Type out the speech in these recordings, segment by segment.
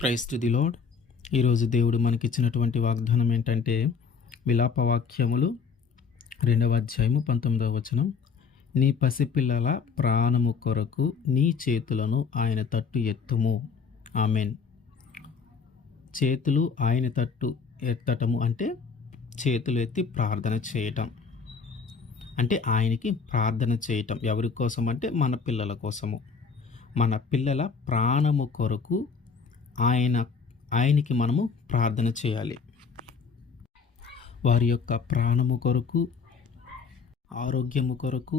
Praise to the lord. ఈరోజు దేవుడు మనకిచ్చినటువంటి వాగ్దానం ఏంటంటే, విలాపవాక్యములు 2వ అధ్యాయము 19వ వచనం. నీ పసిపిల్లల ప్రాణము కొరకు నీ చేతులను ఆయన తట్టు ఎత్తుము. ఆమెన్. చేతులు ఆయన తట్టు ఎత్తటము అంటే చేతులు ఎత్తి ప్రార్థన చేయటం, అంటే ఆయనకి ప్రార్థన చేయటం. ఎవరి కోసం అంటే మన పిల్లల కోసము. మన పిల్లల ప్రాణము కొరకు ఆయనకి మనము ప్రార్థన చేయాలి. వారి యొక్క ప్రాణము కొరకు, ఆరోగ్యము కొరకు,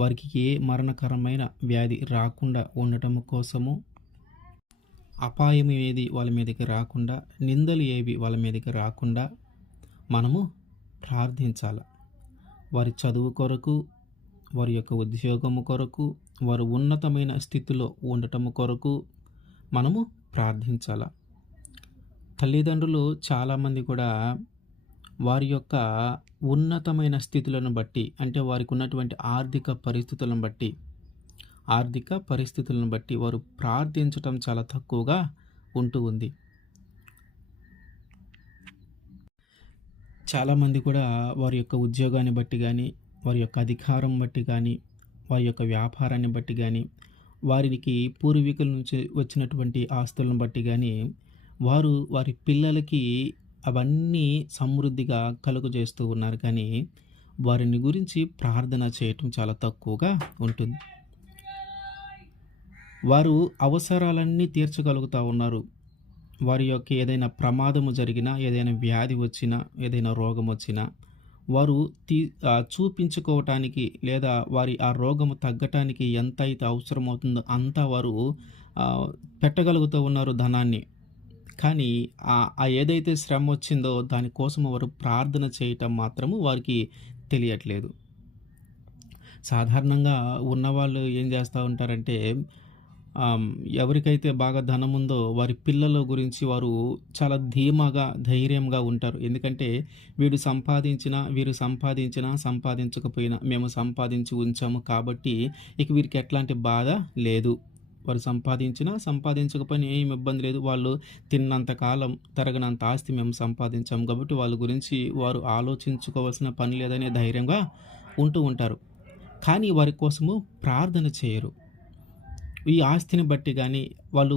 వారికి ఏ మరణకరమైన వ్యాధి రాకుండా ఉండటము కోసము, అపాయం ఏది వాళ్ళ మీదకి రాకుండా, నిందలు ఏవి వాళ్ళ మీదకి రాకుండా మనము ప్రార్థించాలి. వారి చదువు కొరకు, వారి యొక్క ఉద్యోగము కొరకు, వారు ఉన్నతమైన స్థితిలో ఉండటము కొరకు మనము ప్రార్థించాల. తల్లిదండ్రులు చాలామంది కూడా వారి యొక్క ఉన్నతమైన స్థితులను బట్టి, అంటే వారికి ఉన్నటువంటి ఆర్థిక పరిస్థితులను బట్టి వారు ప్రార్థించటం చాలా తక్కువగా ఉంటూ ఉంది. చాలామంది కూడా వారి యొక్క ఉద్యోగాన్ని బట్టి కానీ, వారి యొక్క అధికారం బట్టి కానీ, వారి యొక్క వ్యాపారాన్ని బట్టి కానీ, వారికి పూర్వీకుల నుంచి వచ్చినటువంటి ఆస్తులను బట్టి కానీ వారు వారి పిల్లలకి అవన్నీ సమృద్ధిగా కలుగజేస్తూ ఉన్నారు. కానీ వారిని గురించి ప్రార్థన చేయటం చాలా తక్కువగా ఉంటుంది. వారు అవసరాలన్నీ తీర్చగలుగుతూ ఉన్నారు. వారి యొక్క ఏదైనా ప్రమాదము జరిగినా, ఏదైనా వ్యాధి వచ్చినా, ఏదైనా రోగం వచ్చినా వారు చూపించుకోవటానికి లేదా వారి ఆ రోగము తగ్గటానికి ఎంత అయితే అవసరమవుతుందో అంతా వారు పెట్టగలుగుతూ ఉన్నారు ధనాన్ని. కానీ ఏదైతే శ్రమ వచ్చిందో దానికోసం వారు ప్రార్థన చేయటం మాత్రము వారికి తెలియట్లేదు. సాధారణంగా ఉన్నవాళ్ళు ఏం చేస్తూ ఉంటారంటే, ఎవరికైతే బాగా ధనం ఉందో వారి పిల్లల గురించి వారు చాలా ధీమాగా, ధైర్యంగా ఉంటారు. ఎందుకంటే వీరు సంపాదించినా సంపాదించకపోయినా మేము సంపాదించి ఉంచాము కాబట్టి ఇక వీరికి ఎట్లాంటి బాధ లేదు. వారు సంపాదించినా సంపాదించకపోయినా ఏం ఇబ్బంది లేదు. వాళ్ళు తిన్నంత కాలం తరగనంత ఆస్తి మేము సంపాదించాము కాబట్టి వాళ్ళ గురించి వారు ఆలోచించుకోవాల్సిన పని లేదనే ధైర్యంగా ఉంటూ ఉంటారు. కానీ వారి కోసము ప్రార్థన చేయరు. ఈ ఆస్తిని బట్టి కానీ వాళ్ళు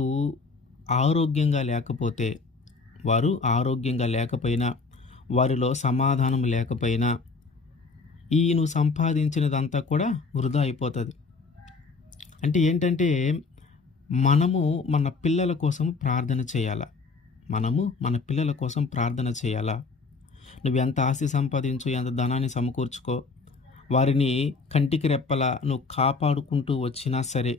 ఆరోగ్యంగా లేకపోయినా, వారిలో సమాధానం లేకపోయినా నువ్వు సంపాదించినదంతా కూడా వృధా అయిపోతుంది. అంటే ఏంటంటే మనము మన పిల్లల కోసం ప్రార్థన చేయాలా. నువ్వు ఎంత ఆస్తి సంపాదించు, ఎంత ధనాన్ని సమకూర్చుకో, వారిని కంటికి రెప్పలా నువ్వు కాపాడుకుంటూ వచ్చినా సరే,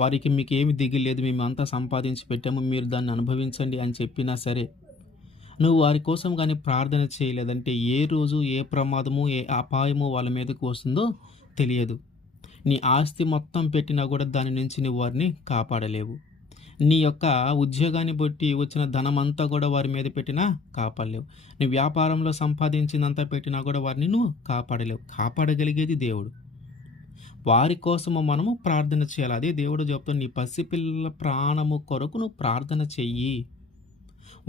వారికి మీకేమి దిగులేదు, మేము అంతా సంపాదించి పెట్టాము, మీరు దాన్ని అనుభవించండి అని చెప్పినా సరే, నువ్వు వారి కోసం కానీ ప్రార్థన చేయలేదంటే ఏ రోజు ఏ ప్రమాదము, ఏ అపాయము వాళ్ళ మీదకు వస్తుందో తెలియదు. నీ ఆస్తి మొత్తం పెట్టినా కూడా దాని నుంచి నువ్వు వారిని కాపాడలేవు. నీ యొక్క ఉద్యోగాన్ని బట్టి వచ్చిన ధనం అంతా కూడా వారి మీద పెట్టినా కాపాడలేవు. నీ వ్యాపారంలో సంపాదించిందంతా పెట్టినా కూడా వారిని నువ్వు కాపాడలేవు. కాపాడగలిగేది దేవుడు. వారి కోసము మనము ప్రార్థన చేయాలి. అదే దేవుడు చెప్తాడు, నీ పసిపిల్లల ప్రాణము కొరకు నువ్వు ప్రార్థన చెయ్యి.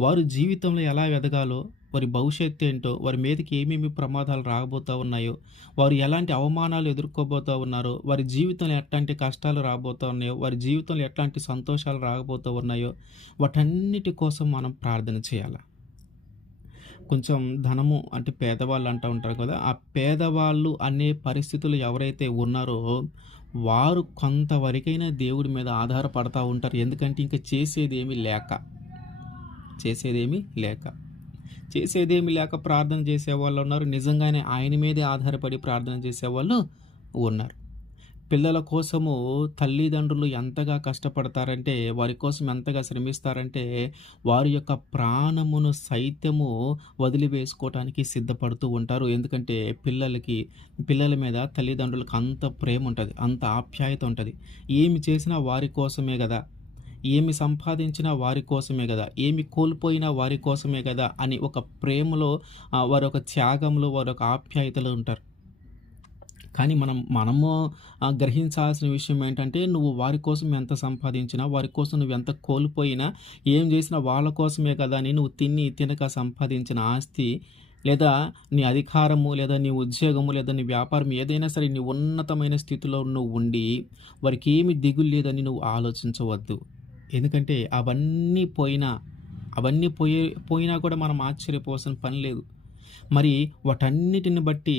వారు జీవితంలో ఎలా ఎదగాలో, వారి భవిష్యత్తు ఏంటో, వారి మీదకి ఏమేమి ప్రమాదాలు రాబోతూ ఉన్నాయో, వారు ఎలాంటి అవమానాలు ఎదుర్కోబోతూ ఉన్నారో, వారి జీవితంలో ఎట్లాంటి కష్టాలు రాబోతూ ఉన్నాయో, వారి జీవితంలో ఎట్లాంటి సంతోషాలు రాబోతూ ఉన్నాయో, వాటన్నిటి కోసం మనం ప్రార్థన చేయాలి. కొంచెం ధనము అంటే పేదవాళ్ళు అంటూ ఉంటారు కదా, ఆ పేదవాళ్ళు అనే పరిస్థితులు ఎవరైతే ఉన్నారో వారు కొంతవరకైనా దేవుడి మీద ఆధారపడతా ఉంటారు. ఎందుకంటే ఇంకా చేసేదేమీ లేక ప్రార్థన చేసేవాళ్ళు ఉన్నారు. నిజంగానే ఆయన మీదే ఆధారపడి ప్రార్థన చేసేవాళ్ళు ఉన్నారు. పిల్లల కోసము తల్లిదండ్రులు ఎంతగా కష్టపడతారంటే, వారి కోసం ఎంతగా శ్రమిస్తారంటే, వారి యొక్క ప్రాణమును సైతము వదిలివేసుకోవటానికి సిద్ధపడుతూ ఉంటారు. ఎందుకంటే పిల్లల మీద తల్లిదండ్రులకు అంత ప్రేమ ఉంటుంది, అంత ఆప్యాయత ఉంటుంది. ఏమి చేసినా వారి కోసమే కదా, ఏమి సంపాదించినా వారి కోసమే కదా, ఏమి కోల్పోయినా వారి కోసమే కదా అని ఒక ప్రేమలో, వారి ఒక త్యాగంలో, వారి ఒక ఆప్యాయతలో ఉంటారు. కానీ మనము గ్రహించాల్సిన విషయం ఏంటంటే, నువ్వు వారి కోసం ఎంత సంపాదించినా, వారి కోసం నువ్వెంత కోల్పోయినా, ఏం చేసినా వాళ్ళ కోసమే కదా అని నువ్వు తిని, తినక సంపాదించిన ఆస్తి లేదా నీ అధికారము, లేదా నీ ఉద్యోగము, లేదా నీ వ్యాపారం ఏదైనా సరే నీ ఉన్నతమైన స్థితిలో నువ్వు ఉండి, వారికేమి దిగులు లేదని నువ్వు ఆలోచించవద్దు. ఎందుకంటే అవన్నీ పోయినా కూడా మనం ఆశ్చర్యపోవాల్సిన పని లేదు. మరి వాటన్నిటిని బట్టి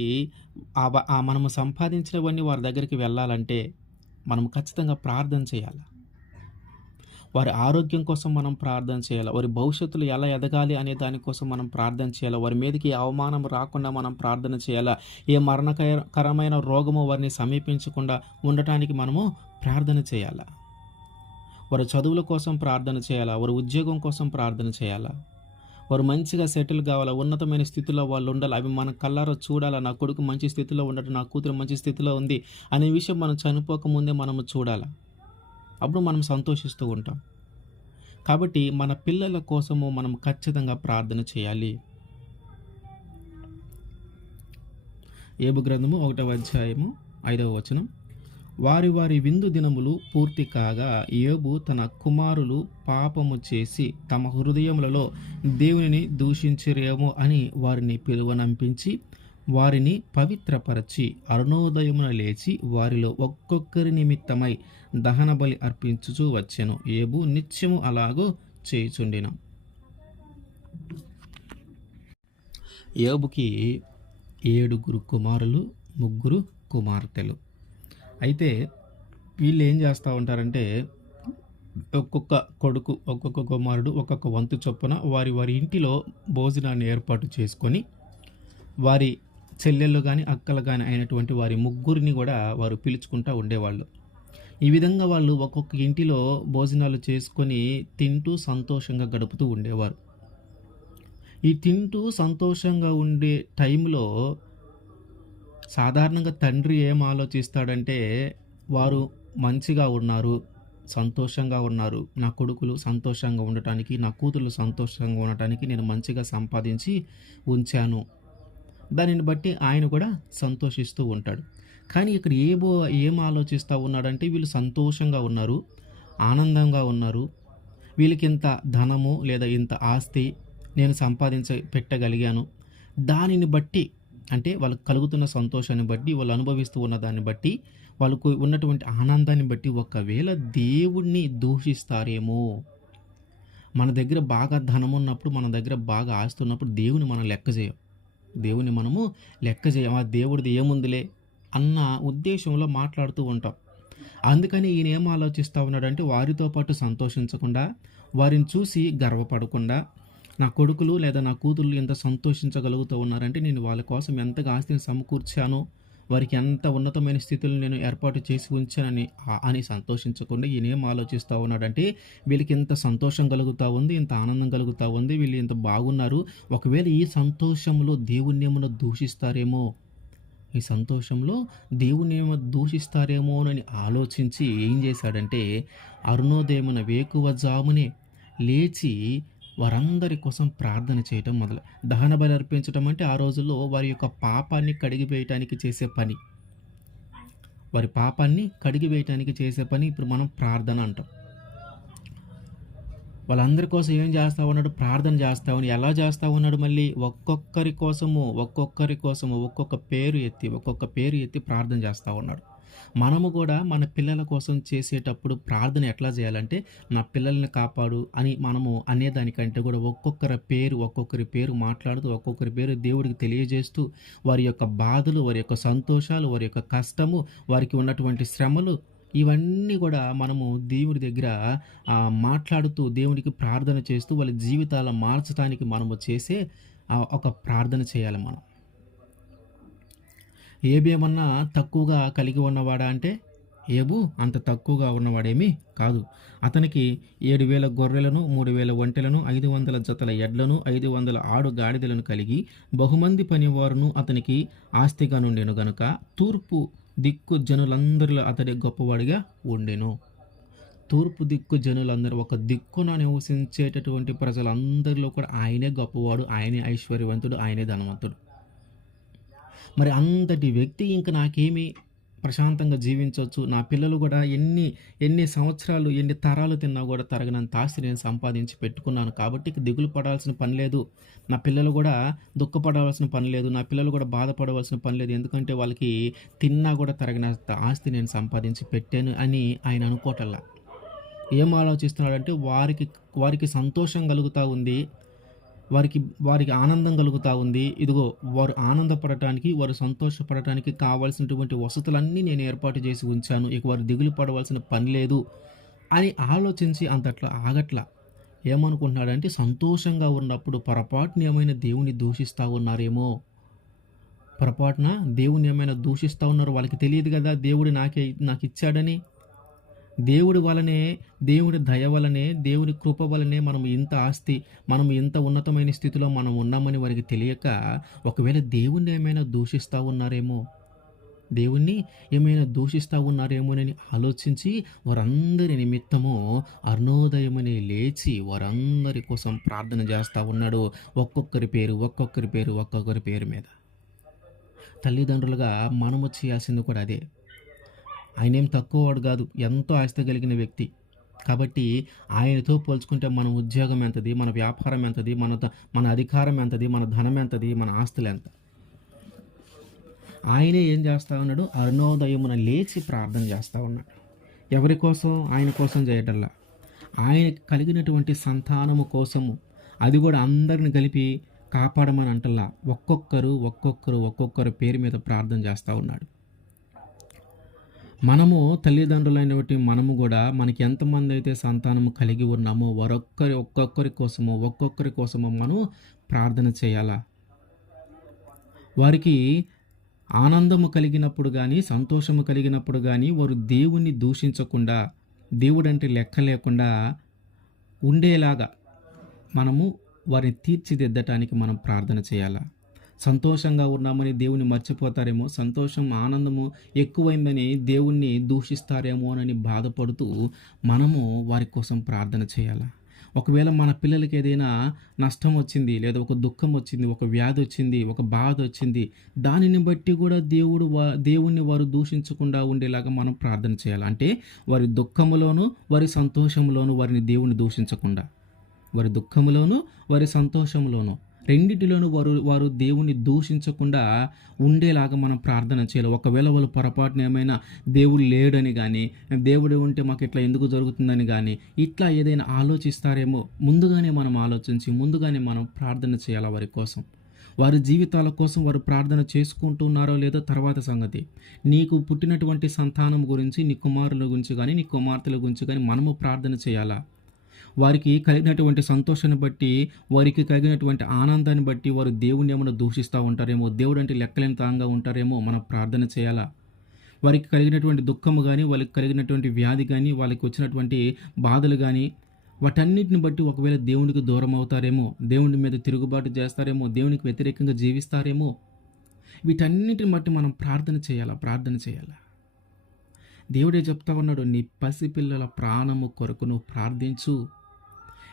మనము సంపాదించినవన్నీ వారి దగ్గరికి వెళ్ళాలంటే, మనం ఖచ్చితంగా ప్రార్థన చేయాల. వారి ఆరోగ్యం కోసం మనం ప్రార్థన చేయాల. వారి భవిష్యత్తులో ఎలా ఎదగాలి అనే దానికోసం మనం ప్రార్థన చేయాల. వారి మీదకి ఏ అవమానం రాకుండా మనం ప్రార్థన చేయాల. ఏ మరణకరమైన రోగము వారిని సమీపించకుండా ఉండటానికి మనము ప్రార్థన చేయాల. వారి చదువుల కోసం ప్రార్థన చేయాలా, వారి ఉద్యోగం కోసం ప్రార్థన చేయాలా, వారు మంచిగా సెటిల్ కావాలా, ఉన్నతమైన స్థితిలో వాళ్ళు ఉండాలి, అవి మన కళ్ళారా చూడాలా. నా కొడుకు మంచి స్థితిలో ఉండటం, నా కూతురు మంచి స్థితిలో ఉంది అనే విషయం మనం చనిపోకముందే మనము చూడాలా. అప్పుడు మనం సంతోషిస్తూ ఉంటాం. కాబట్టి మన పిల్లల కోసము మనం ఖచ్చితంగా ప్రార్థన చేయాలి. యోబు గ్రంథము 1వ అధ్యాయము 5వ వచనం. వారి వారి విందు దినములు పూర్తి కాగా యోబు తన కుమారులు పాపము చేసి తమ హృదయములలో దేవునిని దూషించిరేమో అని వారిని పిలువనంపించి వారిని పవిత్రపరచి అరుణోదయమున లేచి వారిలో ఒక్కొక్కరి నిమిత్తమై దహన బలి అర్పించుచూ వచ్చెను. యోబు నిత్యము అలాగూ చేయుచుండెను. యోబుకి 7 కుమారులు, 3 కుమార్తెలు. అయితే వీళ్ళు ఏం చేస్తూ ఉంటారంటే, ఒక్కొక్క కొడుకు, ఒక్కొక్క కుమారుడు ఒక్కొక్క వంతు చొప్పున వారి వారి ఇంటిలో భోజనాన్ని ఏర్పాటు చేసుకొని, వారి చెల్లెళ్ళు కానీ అక్కలు కానీ అయినటువంటి వారి 3 కూడా వారు పిలుచుకుంటూ ఉండేవాళ్ళు. ఈ విధంగా వాళ్ళు ఒక్కొక్క ఇంటిలో భోజనాలు చేసుకొని తింటూ సంతోషంగా గడుపుతూ ఉండేవారు. ఈ తింటూ సంతోషంగా ఉండే టైంలో సాధారణంగా తండ్రి ఏం ఆలోచిస్తాడంటే, వారు మంచిగా ఉన్నారు, సంతోషంగా ఉన్నారు, నా కొడుకులు సంతోషంగా ఉండటానికి, నా కూతుళ్ళు సంతోషంగా ఉండటానికి నేను మంచిగా సంపాదించి ఉంచాను. దానిని బట్టి ఆయన కూడా సంతోషిస్తూ ఉంటాడు. కానీ ఇక్కడ ఏం ఆలోచిస్తూ ఉన్నాడంటే, వీళ్ళు సంతోషంగా ఉన్నారు, ఆనందంగా ఉన్నారు, వీళ్ళకి ఇంత ధనము లేదా ఇంత ఆస్తి నేను పెట్టగలిగాను. దానిని బట్టి, అంటే వాళ్ళకు కలుగుతున్న సంతోషాన్ని బట్టి, వాళ్ళు అనుభవిస్తూ ఉన్న దాన్ని బట్టి, వాళ్ళకు ఉన్నటువంటి ఆనందాన్ని బట్టి ఒకవేళ దేవుణ్ణి దూషిస్తారేమో. మన దగ్గర బాగా ధనం ఉన్నప్పుడు, మన దగ్గర బాగా ఆస్తి ఉన్నప్పుడు దేవుని మనం లెక్క చేయం. దేవుని మనము లెక్క చేయం. ఆ దేవుడిది ఏముందిలే అన్న ఉద్దేశంలో మాట్లాడుతూ ఉంటాం. అందుకని ఈయన ఏం ఆలోచిస్తూ ఉన్నాడంటే, వారితో పాటు సంతోషించకుండా, వారిని చూసి గర్వపడకుండా, నా కొడుకులు లేదా నా కూతుళ్ళు ఎంత సంతోషించగలుగుతూ ఉన్నారంటే, నేను వాళ్ళ కోసం ఎంతగా ఆస్తిని సమకూర్చానో, వారికి ఎంత ఉన్నతమైన స్థితులు నేను ఏర్పాటు చేసి ఉంచానని అని సంతోషించకుండా ఈయన ఏం ఆలోచిస్తూ ఉన్నాడంటే, వీళ్ళకి ఎంత సంతోషం కలుగుతూ ఉంది, ఇంత ఆనందం కలుగుతూ ఉంది, వీళ్ళు ఇంత బాగున్నారు, ఒకవేళ ఈ సంతోషంలో దేవుణ్ణి ఏమైనా దూషిస్తారేమో, ఈ సంతోషంలో దేవుని ఏమో దూషిస్తారేమో అని ఆలోచించి ఏం చేశాడంటే, అరుణోదయమున వేకువజామునే లేచి వారందరి కోసం ప్రార్థన చేయటం దహన బలి అర్పించటం అంటే ఆ రోజుల్లో వారి యొక్క పాపాన్ని కడిగివేయటానికి చేసే పని. వారి పాపాన్ని కడిగివేయటానికి చేసే పని ఇప్పుడు మనం ప్రార్థన అంటాం. వాళ్ళందరి కోసం ఏం చేస్తూ ఉన్నాడు? ప్రార్థన చేస్తూ ఉన్నాడు. ఎలా చేస్తూ ఉన్నాడు? మళ్ళీ ఒక్కొక్కరి కోసము ఒక్కొక్క పేరు ఎత్తి ప్రార్థన చేస్తూ ఉన్నాడు. మనము కూడా మన పిల్లల కోసం చేసేటప్పుడు ప్రార్థన ఎట్లా చేయాలంటే, నా పిల్లల్ని కాపాడు అని మనము అనేదానికంటే కూడా ఒక్కొక్కరి పేరు మాట్లాడుతూ, ఒక్కొక్కరి పేరు దేవుడికి తెలియజేస్తూ, వారి యొక్క బాధలు, వారి యొక్క సంతోషాలు, వారి యొక్క కష్టము, వారికి ఉన్నటువంటి శ్రమలు, ఇవన్నీ కూడా మనము దేవుడి దగ్గర మాట్లాడుతూ, దేవుడికి ప్రార్థన చేస్తూ, వాళ్ళ జీవితాలు మార్చడానికి మనము చేసే ఒక ప్రార్థన చేయాలి మనం. ఏబేమన్నా తక్కువగా కలిగి ఉన్నవాడా అంటే, ఏబు అంత తక్కువగా ఉన్నవాడేమీ కాదు. అతనికి 7,000 గొర్రెలను, 3,000 ఒంటెలను, 500 జతల ఎడ్లను, 500 ఆడు గాడిదలను కలిగి బహుమంది పనివారును అతనికి ఆస్తిగా నుండెను గనుక తూర్పు దిక్కు జనులందరిలో అతడి గొప్పవాడిగా ఉండెను. తూర్పు దిక్కు జనులందరూ, ఒక దిక్కున నివసించేటటువంటి ప్రజలందరిలో కూడా ఆయనే గొప్పవాడు, ఆయనే ఐశ్వర్యవంతుడు, ఆయనే ధనవంతుడు. మరి అంతటి వ్యక్తి ఇంక నాకేమి ప్రశాంతంగా జీవించొచ్చు. నా పిల్లలు గూడా ఎన్ని సంవత్సరాలు, ఎన్ని తరాలు తిన్నా గూడా తరగనంత ఆస్తి నేను సంపాదించి పెట్టుకున్నాను. కాబట్టి ఇక దిగులు పడాల్సిన పని లేదు. నా పిల్లలు గూడా దుఃఖపడవలసిన పని లేదు. నా పిల్లలు గూడా బాధపడవలసిన పని లేదు. ఎందుకంటే వాళ్ళకి తిన్నా గూడా తరగనంత ఆస్తి నేను సంపాదించి పెట్టాను అని ఆయన అనుకోవటల్లా. ఏం ఆలోచిస్తున్నాడంటే వారికి సంతోషం కలుగుతా ఉంది. వారికి వారికి ఆనందం కలుగుతా ఉంది. ఇదిగో వారు ఆనందపడటానికి, వారు సంతోషపడటానికి కావాల్సినటువంటి వసతులన్నీ నేను ఏర్పాటు చేసి ఉంచాను. ఇక వారు దిగులు పడవలసిన పని లేదు అని ఆలోచించి అంతట్లా ఆగట్ల. ఏమనుకుంటున్నాడంటే సంతోషంగా ఉన్నప్పుడు పొరపాటున ఏమైనా దేవుడిని దూషిస్తా ఉన్నారేమో! పొరపాటున దేవుడిని ఏమైనా దూషిస్తా ఉన్నారో వాళ్ళకి తెలీదు గదా! దేవుడు నాకిచ్చాడని. దేవుడి వలనే, దేవుడి దయ వలనే, దేవుని కృప వలనే మనం ఇంత ఆస్తి, మనం ఇంత ఉన్నతమైన స్థితిలో మనం ఉన్నామని వారికి తెలియక, ఒకవేళ దేవుణ్ణి ఏమైనా దూషిస్తా ఉన్నారేమో, దేవుణ్ణి ఏమైనా దూషిస్తా ఉన్నారేమోనని ఆలోచించి, వారందరి నిమిత్తము అరుణోదయమునే లేచి, వారందరి కోసం ప్రార్థన చేస్తా ఉన్నాడు. ఒక్కొక్కరి పేరు, ఒక్కొక్కరి పేరు, ఒక్కొక్కరి పేరు మీద. తల్లిదండ్రులుగా మనము చేయాల్సింది కూడా అదే. ఆయనేం తక్కువవాడు గాదు. ఎంతో ఆస్తి కలిగిన వ్యక్తి. కాబట్టి ఆయనతో పోల్చుకుంటే మన ఉద్యోగం ఎంతది, మన వ్యాపారం ఎంతది, మన అధికారం ఎంతది, మన ధనం ఎంతది, మన ఆస్తులెంత. ఆయనే ఏం చేస్తా ఉన్నాడు? అరుణోదయమున లేచి ప్రార్థన చేస్తా ఉన్నాడు. ఎవరి కోసం? ఆయన కోసం చేయటల్లా. ఆయనకి కలిగినటువంటి సంతానము కోసము. అది కూడా అందరిని కలిపి కాపాడమని అంటల్లా. ఒక్కొక్కరు పేరు మీద ప్రార్థన చేస్తా ఉన్నాడు. మనము తల్లిదండ్రులైనటువంటి మనము గూడా మనకి ఎంతమంది అయితే సంతానము కలిగి ఉన్నామో ఒక్కొక్కరి కోసము మనం ప్రార్థన చేయాలా. వారికి ఆనందము కలిగినప్పుడు గానీ, సంతోషము కలిగినప్పుడు గానీ వారు దేవుణ్ణి దూషించకుండా, దేవుడంటే లెక్క లేకుండా ఉండేలాగా మనము వారిని తీర్చిదిద్దటానికి మనం ప్రార్థన చేయాలా. సంతోషంగా ఉన్నామని దేవుని మర్చిపోతారేమో, సంతోషం, ఆనందము ఎక్కువైందని దేవుణ్ణి దూషిస్తారేమోనని బాధపడుతూ మనము వారి కోసం ప్రార్థన చేయాలా. ఒకవేళ మన పిల్లలకి ఏదైనా నష్టం వచ్చింది, లేదా ఒక దుఃఖం వచ్చింది, ఒక వ్యాధి వచ్చింది, ఒక బాధ వచ్చింది, దానిని బట్టి కూడా దేవుణ్ణి వారు దూషించకుండా ఉండేలాగా మనం ప్రార్థన చేయాలి. అంటే వారి దుఃఖములోను, వారి సంతోషంలోను వారిని దేవుని దూషించకుండా, వారి దుఃఖములోను, వారి సంతోషంలోను రెండిటిలోనూ వారు దేవుని దూషించకుండా ఉండేలాగా మనం ప్రార్థన చేయాలి. ఒకవేళ వాళ్ళు పొరపాటున ఏమైనా దేవుడు లేడని కానీ, దేవుడు ఉంటే మాకు ఇట్లా ఎందుకు జరుగుతుందని కానీ, ఇట్లా ఏదైనా ఆలోచిస్తారేమో ముందుగానే మనం ఆలోచించి, ముందుగానే మనం ప్రార్థన చేయాలి వారి కోసం. వారి జీవితాల కోసం వారు ప్రార్థన చేసుకుంటున్నారో లేదో తర్వాత సంగతి. నీకు పుట్టినటువంటి సంతానం గురించి, నీ కుమారుల గురించి కానీ, నీ కుమార్తెల గురించి కానీ మనము ప్రార్థన చేయాలా. వారికి కలిగినటువంటి సంతోషాన్ని బట్టి, వారికి కలిగినటువంటి ఆనందాన్ని బట్టి వారు దేవుణ్ణి ఏమైనా దూషిస్తూ ఉంటారేమో, దేవుడు అంటే లెక్కలేని తనంగా ఉంటారేమో మనం ప్రార్థన చేయాలా. వారికి కలిగినటువంటి దుఃఖము కానీ, వాళ్ళకి కలిగినటువంటి వ్యాధి కానీ, వాళ్ళకి వచ్చినటువంటి బాధలు కానీ, వాటన్నిటిని బట్టి ఒకవేళ దేవునికి దూరం అవుతారేమో, దేవుని మీద తిరుగుబాటు చేస్తారేమో, దేవునికి వ్యతిరేకంగా జీవిస్తారేమో, వీటన్నిటిని బట్టి మనం ప్రార్థన చేయాలా. దేవుడే చెప్తా ఉన్నాడు, నీ పసిపిల్లల ప్రాణము కొరకు నువ్వు ప్రార్థించు.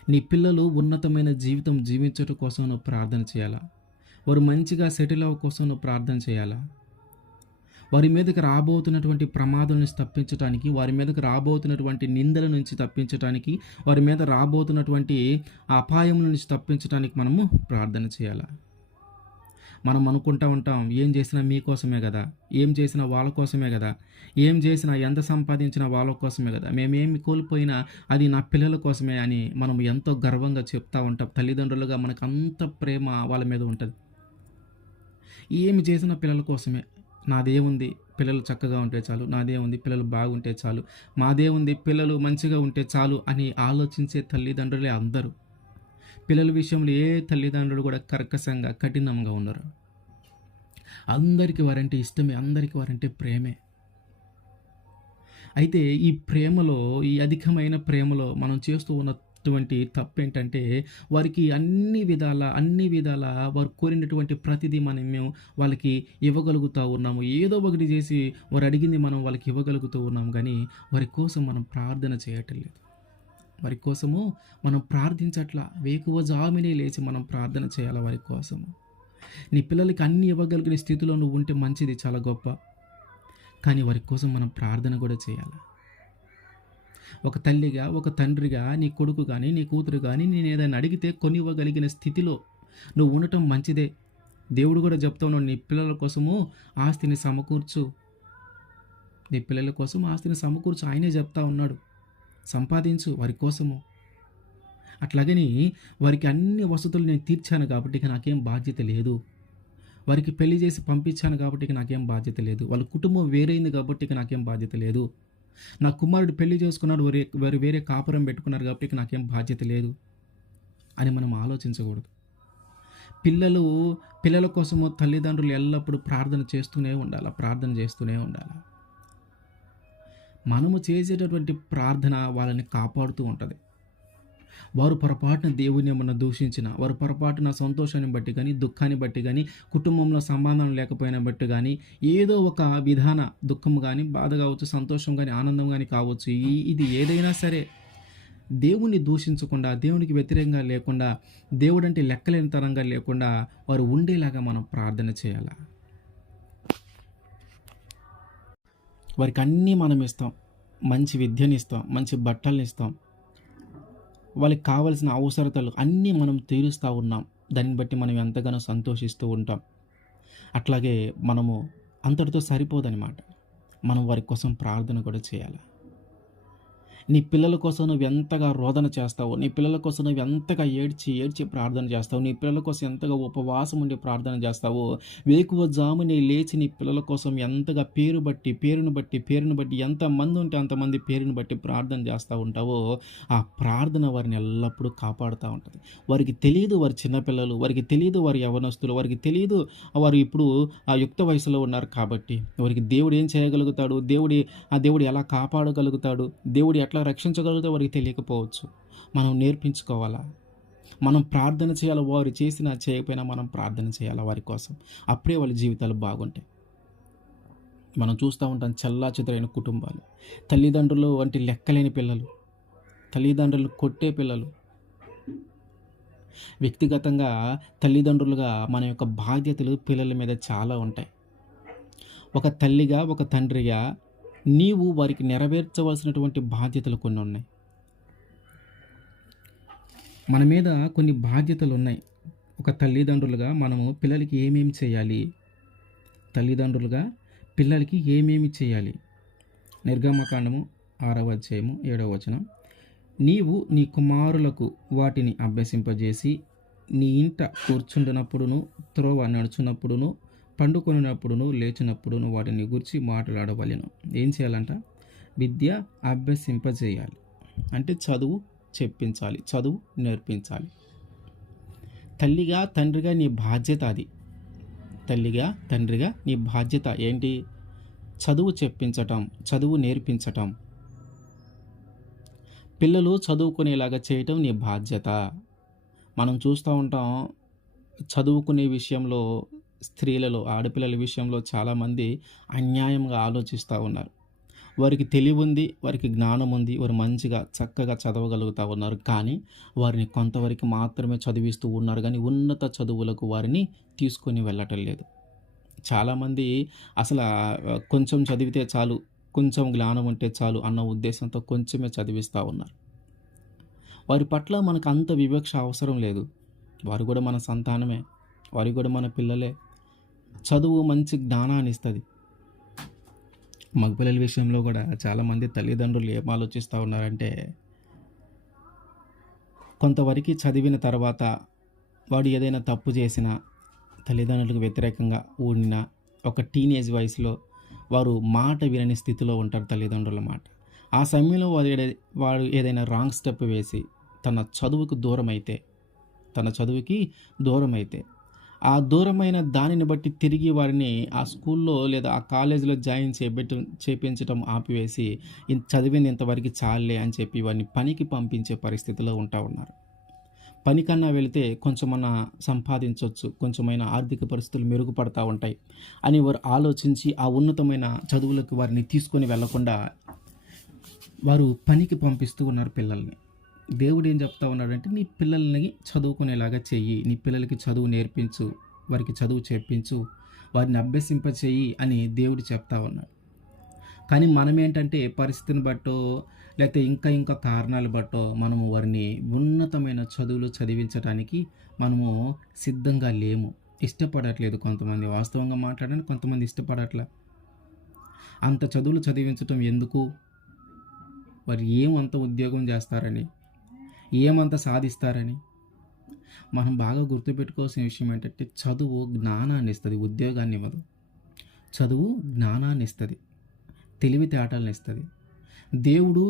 నీ పిల్లలు ఉన్నతమైన జీవితం జీవించడం కోసం నువ్వు ప్రార్థన చేయాలా. వారు మంచిగా సెటిల్ అవ్వ కోసం నువ్వు ప్రార్థన చేయాలా. వారి మీదకి రాబోతున్నటువంటి ప్రమాదం నుంచి తప్పించడానికి, వారి మీదకి రాబోతున్నటువంటి నిందల నుంచి తప్పించడానికి, వారి మీద రాబోతున్నటువంటి అపాయం నుంచి తప్పించడానికి మనము ప్రార్థన చేయాలా. మనం అనుకుంటూ ఉంటాం, ఏం చేసినా మీకోసమే కదా, ఏం చేసినా వాళ్ళ కోసమే కదా, ఏం చేసినా ఎంత సంపాదించినా వాళ్ళ కోసమే కదా, మేమేమి కోల్పోయినా అది నా పిల్లల కోసమే అని మనం ఎంతో గర్వంగా చెప్తూ ఉంటాం. తల్లిదండ్రులుగా మనకు అంత ప్రేమ వాళ్ళ మీద ఉంటుంది. ఏమి చేసినా పిల్లల కోసమే. నాదేముంది, పిల్లలు చక్కగా ఉంటే చాలు, నాదేముంది, పిల్లలు బాగుంటే చాలు, మాదేముంది, పిల్లలు మంచిగా ఉంటే చాలు అని ఆలోచించే తల్లిదండ్రులే అందరూ. పిల్లల విషయంలో ఏ తల్లిదండ్రులు కూడా కర్కశంగా, కఠినంగా ఉండరు. అందరికీ వారంటే ఇష్టమే, అందరికీ వారంటే ప్రేమే. అయితే ఈ ప్రేమలో, ఈ అధికమైన ప్రేమలో మనం చేస్తూ ఉన్నటువంటి తప్పేంటంటే, వారికి అన్ని విధాల వారు కోరినటువంటి ప్రతిదీ మేము వాళ్ళకి ఇవ్వగలుగుతూ ఉన్నాము. ఏదో ఒకటి చేసి వారు అడిగింది మనం వాళ్ళకి ఇవ్వగలుగుతూ ఉన్నాము, కానీ వారి కోసం మనం ప్రార్థన చేయటం లేదు. వారి కోసము మనం ప్రార్థించట్లా. వేకువజామునే లేచి మనం ప్రార్థన చేయాలి వారి కోసము. నీ పిల్లలకి అన్నీ ఇవ్వగలిగిన స్థితిలో నువ్వు ఉంటే మంచిది, చాలా గొప్ప. కానీ వారి కోసం మనం ప్రార్థన కూడా చేయాలి. ఒక తల్లిగా, ఒక తండ్రిగా నీ కొడుకు గానీ, నీ కూతురు గానీ నేనేదైనా అడిగితే కొనివ్వగలిగిన స్థితిలో నువ్వు ఉండటం మంచిదే. దేవుడు కూడా చెప్తా ఉన్నాడు, నీ పిల్లల కోసము ఆస్తిని సమకూర్చు. నీ పిల్లల కోసం ఆస్తిని సమకూర్చు. ఆయనే చెప్తా ఉన్నాడు. సంపాదించు వారి కోసము. అట్లాగని వారికి అన్ని వసతులు నేను తీర్చాను కాబట్టి ఇక నాకేం బాధ్యత లేదు. వారికి పెళ్లి చేసి పంపించాను కాబట్టి ఇక నాకేం బాధ్యత లేదు. వాళ్ళ కుటుంబం వేరైంది కాబట్టి ఇక నాకేం బాధ్యత లేదు. నా కుమారుడు పెళ్లి చేసుకున్నాడు, వారు వేరే కాపురం పెట్టుకున్నారు కాబట్టి ఇక నాకేం బాధ్యత లేదు అని మనం ఆలోచించకూడదు. పిల్లల కోసము తల్లిదండ్రులు ఎల్లప్పుడూ ప్రార్థన చేస్తూనే ఉండాలి, ప్రార్థన చేస్తూనే ఉండాలి. మనము చేసేటటువంటి ప్రార్థన వాళ్ళని కాపాడుతూ ఉంటుంది. వారు పొరపాటున దేవుని ఏమన్నా దూషించిన, వారు పొరపాటున సంతోషాన్ని బట్టి కానీ, దుఃఖాన్ని బట్టి కానీ, కుటుంబంలో సంబంధం లేకపోయినా బట్టి కానీ, ఏదో ఒక విధాన దుఃఖం కానీ, బాధ కావచ్చు, సంతోషం కానీ, ఆనందం కానీ కావచ్చు, ఇది ఏదైనా సరే దేవుణ్ణి దూషించకుండా, దేవునికి వ్యతిరేకంగా లేకుండా, దేవుడంటే లెక్కలేని తరంగా లేకుండా వారు ఉండేలాగా మనం ప్రార్థన చేయాలి. వారికి అన్నీ మనం ఇస్తాం. మంచి విద్యని ఇస్తాం, మంచి బట్టల్ని ఇస్తాం, వాళ్ళకి కావాల్సిన అవసరతలు అన్నీ మనం తీరుస్తూ ఉన్నాం. దాన్ని బట్టి మనం ఎంతగానో సంతోషిస్తూ ఉంటాం. అట్లాగే మనము అంతటితో సరిపోదనమాట. మనం వారి కోసం ప్రార్థన కూడా చేయాలి. నీ పిల్లల కోసం నువ్వు ఎంతగా రోదన చేస్తావో, నీ పిల్లల కోసం నువ్వు ఎంతగా ఏడ్చి ప్రార్థన చేస్తావు, నీ పిల్లల కోసం ఎంతగా ఉపవాసం ఉండి ప్రార్థన చేస్తావో, వేకువజామునే లేచి నీ పిల్లల కోసం ఎంతగా పేరును బట్టి ఎంతమంది ఉంటే అంతమంది పేరుని బట్టి ప్రార్థన చేస్తూ ఉంటావో, ఆ ప్రార్థన వారిని ఎల్లప్పుడూ కాపాడుతూ ఉంటుంది. వారికి తెలియదు వారి చిన్నపిల్లలు, వారికి తెలియదు వారి యవనస్తులు, వారికి తెలియదు వారు ఇప్పుడు ఆ యుక్త వయసులో ఉన్నారు కాబట్టి వారికి దేవుడు ఏం చేయగలుగుతాడు, దేవుడు ఎలా కాపాడగలుగుతాడు, దేవుడు ఎట్లా రక్షించగలుగుతా వారికి తెలియకపోవచ్చు. మనం నేర్పించుకోవాలా, మనం ప్రార్థన చేయాలి. వారు చేసినా చేయకపోయినా మనం ప్రార్థన చేయాలి వారి కోసం. అప్పుడే వాళ్ళ జీవితాలు బాగుంటాయి. మనం చూస్తూ ఉంటాం చెల్లాచెదురైన కుటుంబాలు, తల్లిదండ్రులు వంటి లెక్కలేని పిల్లలు, తల్లిదండ్రులు కొట్టే పిల్లలు. వ్యక్తిగతంగా తల్లిదండ్రులుగా మన యొక్క బాధ్యతలు పిల్లల మీద చాలా ఉంటాయి. ఒక తల్లిగా, ఒక తండ్రిగా నీవు వారికి నెరవేర్చవలసినటువంటి బాధ్యతలు కొన్ని ఉన్నాయి. మన మీద కొన్ని బాధ్యతలు ఉన్నాయి. ఒక తల్లిదండ్రులుగా మనము పిల్లలకి ఏమేమి చేయాలి, తల్లిదండ్రులుగా పిల్లలకి ఏమేమి చేయాలి. నిర్గమకాండము 6వ అధ్యాయము 7వ వచనం, నీవు నీ కుమారులకు వాటిని అభ్యసింపజేసి నీ ఇంట కూర్చుండినప్పుడును, త్రోవ నడుచున్నప్పుడును, పండుకొనినప్పుడును, లేచినప్పుడును వాటిని గురించి మాట్లాడవలెను. ఏం చేయాలంట? విద్య అభ్యసింపజేయాలి. అంటే చదువు చెప్పించాలి, చదువు నేర్పించాలి. తల్లిగా తండ్రిగా నీ బాధ్యత అది. తల్లిగా తండ్రిగా నీ బాధ్యత ఏంటి? చదువు చెప్పించటం, చదువు నేర్పించటం, పిల్లలు చదువుకునేలాగా చేయటం నీ బాధ్యత. మనం చూస్తూ ఉంటాం చదువుకునే విషయంలో స్త్రీలలో, ఆడపిల్లల విషయంలో చాలామంది అన్యాయంగా ఆలోచిస్తూ ఉన్నారు. వారికి తెలివి ఉంది, వారికి జ్ఞానం ఉంది, వారు మంచిగా చక్కగా చదవగలుగుతూ ఉన్నారు. కానీ వారిని కొంతవరకు మాత్రమే చదివిస్తూ ఉన్నారు, కానీ ఉన్నత చదువులకు వారిని తీసుకొని వెళ్ళటం లేదు. చాలామంది అసలు కొంచెం చదివితే చాలు, కొంచెం జ్ఞానం ఉంటే చాలు అన్న ఉద్దేశంతో కొంచెమే చదివిస్తూ ఉన్నారు. వారి పట్ల మనకు అంత వివక్ష అవసరం లేదు. వారు కూడా మన సంతానమే, వారు కూడా మన పిల్లలే. చదువు మంచి జ్ఞానాన్ని ఇస్తుంది. మగపిల్లల విషయంలో కూడా చాలామంది తల్లిదండ్రులు ఏం ఆలోచిస్తూ ఉన్నారంటే, కొంతవరకు చదివిన తర్వాత వాడు ఏదైనా తప్పు చేసినా, తల్లిదండ్రులకు వ్యతిరేకంగా ఉండినా, ఒక టీనేజ్ వయసులో వారు మాట వినని స్థితిలో ఉంటారు తల్లిదండ్రుల మాట. ఆ సమయంలో వాడు ఏదైనా రాంగ్ స్టెప్ వేసి తన చదువుకి దూరమైతే ఆ దూరమైన దానిని బట్టి తిరిగి వారిని ఆ స్కూల్లో లేదా ఆ కాలేజీలో జాయిన్ చేయించడం ఆపివేసి చదివిన ఇంతవరకు చాలే అని చెప్పి వారిని పనికి పంపించే పరిస్థితిలో ఉన్నారు. పనికన్నా వెళితే కొంచెమన్నా సంపాదించవచ్చు, కొంచెమైనా ఆర్థిక పరిస్థితులు మెరుగుపడతా ఉంటాయి అని వారు ఆలోచించి ఆ ఉన్నతమైన చదువులకు వారిని తీసుకొని వెళ్లకుండా వారు పనికి పంపిస్తూ ఉన్నారు పిల్లల్ని. దేవుడు ఏం చెప్తా ఉన్నాడంటే, నీ పిల్లల్ని చదువుకునేలాగా చెయ్యి, నీ పిల్లలకి చదువు నేర్పించు, వారికి చదువు చెప్పించు, వారిని అభ్యసింపచేయి అని దేవుడు చెప్తా ఉన్నాడు. కానీ మనమేంటంటే పరిస్థితిని బట్టో లేకపోతే ఇంకా కారణాలు బట్టో మనము వారిని ఉన్నతమైన చదువులు చదివించడానికి మనము సిద్ధంగా లేము. ఇష్టపడట్లేదు కొంతమంది. వాస్తవంగా మాట్లాడడానికి కొంతమంది ఇష్టపడట్లే. అంత చదువులు చదివించటం ఎందుకు? వారు ఏమంత ఉద్యోగం చేస్తారని, ఏమంత సాధిస్తారని. మనం బాగా గుర్తుపెట్టుకోవాల్సిన విషయం ఏంటంటే చదువు జ్ఞానాన్ని ఇస్తుంది, ఉద్యోగాన్ని ఇవ్వదు. చదువు జ్ఞానాన్ని ఇస్తుంది, తెలివితేటలను ఇస్తుంది. దేవుడు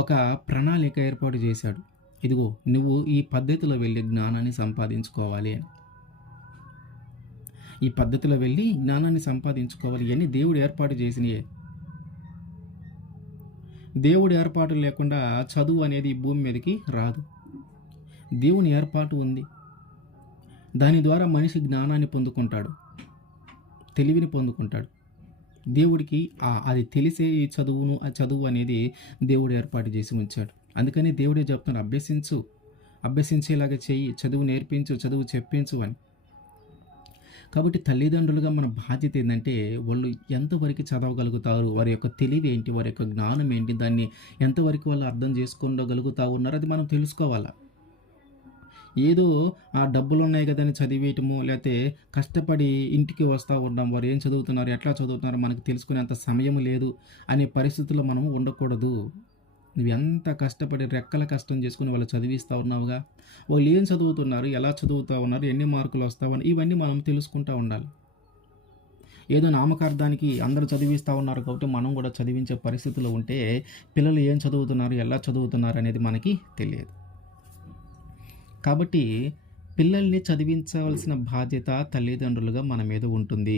ఒక ప్రణాళిక ఏర్పాటు చేశాడు. ఇదిగో నువ్వు ఈ పద్ధతిలో వెళ్ళి జ్ఞానాన్ని సంపాదించుకోవాలి అని. ఈ పద్ధతిలో వెళ్ళి జ్ఞానాన్ని సంపాదించుకోవాలి అని దేవుడు ఏర్పాటు చేసినయే. దేవుడి ఏర్పాటు లేకుండా చదువు అనేది ఈ భూమి మీదకి రాదు. దేవుని ఏర్పాటు ఉంది. దాని ద్వారా మనిషి జ్ఞానాన్ని పొందుకుంటాడు, తెలివిని పొందుకుంటాడు. దేవుడికి అది తెలిసే ఈ చదువు అనేది దేవుడు ఏర్పాటు చేసి ఉంచాడు. అందుకని దేవుడే చెప్తాడు, అభ్యసించేలాగా చెయ్యి, చదువు నేర్పించు, చదువు చెప్పించు అని. కాబట్టి తల్లిదండ్రులుగా మన బాధ్యత ఏంటంటే వాళ్ళు ఎంతవరకు చదవగలుగుతారు, వారి యొక్క తెలివి ఏంటి, వారి యొక్క జ్ఞానం ఏంటి, దాన్ని ఎంతవరకు వాళ్ళు అర్థం చేసుకోగలుగుతా ఉన్నారు అది మనం తెలుసుకోవాలా. ఏదో ఆ డబ్బులు ఉన్నాయి కదని చదివేయటము, లేకపోతే కష్టపడి ఇంటికి వస్తూ ఉన్నాం, వారు ఏం చదువుతున్నారు, ఎట్లా చదువుతున్నారు మనకు తెలుసుకునేంత సమయం లేదు అనే పరిస్థితుల్లో మనం ఉండకూడదు. నువ్వు ఎంత కష్టపడి రెక్కల కష్టం చేసుకుని వాళ్ళు చదివిస్తూ ఉన్నావుగా, వాళ్ళు ఏం చదువుతున్నారు, ఎలా చదువుతూ ఉన్నారు, ఎన్ని మార్కులు వస్తావని ఇవన్నీ మనం తెలుసుకుంటూ ఉండాలి. ఏదో నామకార్థానికి అందరూ చదివిస్తూ ఉన్నారు కాబట్టి మనం కూడా చదివించే పరిస్థితిలో ఉంటే పిల్లలు ఏం చదువుతున్నారు, ఎలా చదువుతున్నారు అనేది మనకి తెలియదు. కాబట్టి పిల్లల్ని చదివించవలసిన బాధ్యత తల్లిదండ్రులుగా మన మీద ఉంటుంది.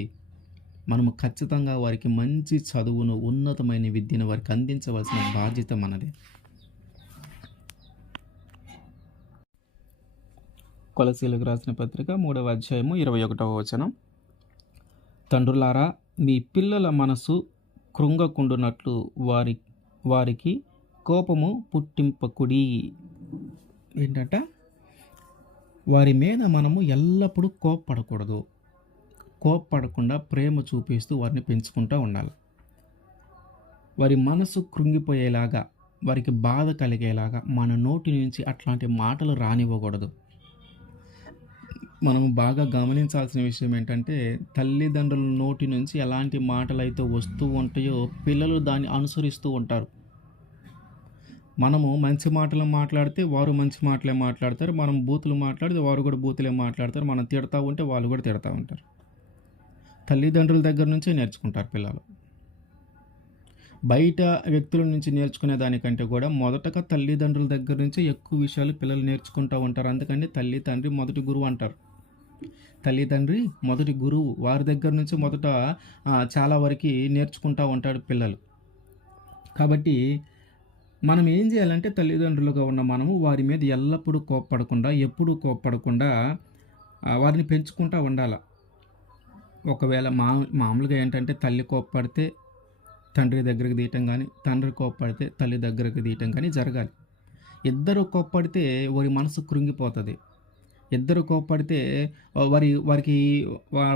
మనము ఖచ్చితంగా వారికి మంచి చదువును, ఉన్నతమైన విద్యను వారికి అందించవలసిన బాధ్యత మనది. కొలసీలకు రాసిన పత్రిక 3వ అధ్యాయము 21వ వచనం. తండ్రులారా, మీ పిల్లల మనసు కృంగకుండునట్లు వారికి కోపము పుట్టింపకుడి. ఏంటంట? వారి మీద మనము ఎల్లప్పుడూ కోప్పడకుండా ప్రేమ చూపిస్తూ వారిని పెంచుకుంటూ ఉండాలి. వారి మనసు కృంగిపోయేలాగా, వారికి బాధ కలిగేలాగా మన నోటి నుంచి అట్లాంటి మాటలు రానివ్వకూడదు. మనం బాగా గమనించాల్సిన విషయం ఏంటంటే తల్లిదండ్రుల నోటి నుంచి ఎలాంటి మాటలు అయితే వస్తూ ఉంటాయో పిల్లలు దాన్ని అనుసరిస్తూ ఉంటారు. మనము మంచి మాటలు మాట్లాడితే వారు మంచి మాటలే మాట్లాడతారు, మనం బూతులు మాట్లాడితే వారు కూడా బూతులే మాట్లాడతారు, మనం తిడతా ఉంటే వాళ్ళు కూడా తిడతా ఉంటారు. తల్లిదండ్రుల దగ్గర నుంచే నేర్చుకుంటారు పిల్లలు. బయట వ్యక్తుల నుంచి నేర్చుకునే దానికంటే కూడా మొదటగా తల్లిదండ్రుల దగ్గర నుంచే ఎక్కువ విషయాలు పిల్లలు నేర్చుకుంటూ ఉంటారు. అందుకని తల్లి తండ్రి మొదటి గురువు అంటారు. తల్లి తండ్రి మొదటి గురువు, వారి దగ్గర నుంచి మొదట చాలా వరకు నేర్చుకుంటూ ఉంటాడు పిల్లలు. కాబట్టి మనం ఏం చేయాలంటే తల్లిదండ్రులుగా ఉన్న మనము వారి మీద ఎల్లప్పుడూ ఎప్పుడూ కోప్పడకుండా వారిని పెంచుకుంటూ ఉండాలి. ఒకవేళ మామూలుగా ఏంటంటే తల్లి కోప్పడితే తండ్రి దగ్గరికి తీయటం కానీ, తండ్రి కోప్పడితే తల్లి దగ్గరికి తీయటం కానీ జరగాలి. ఇద్దరు కోప్పడితే వారి మనసు కృంగిపోతుంది. ఇద్దరు కోప్పడితే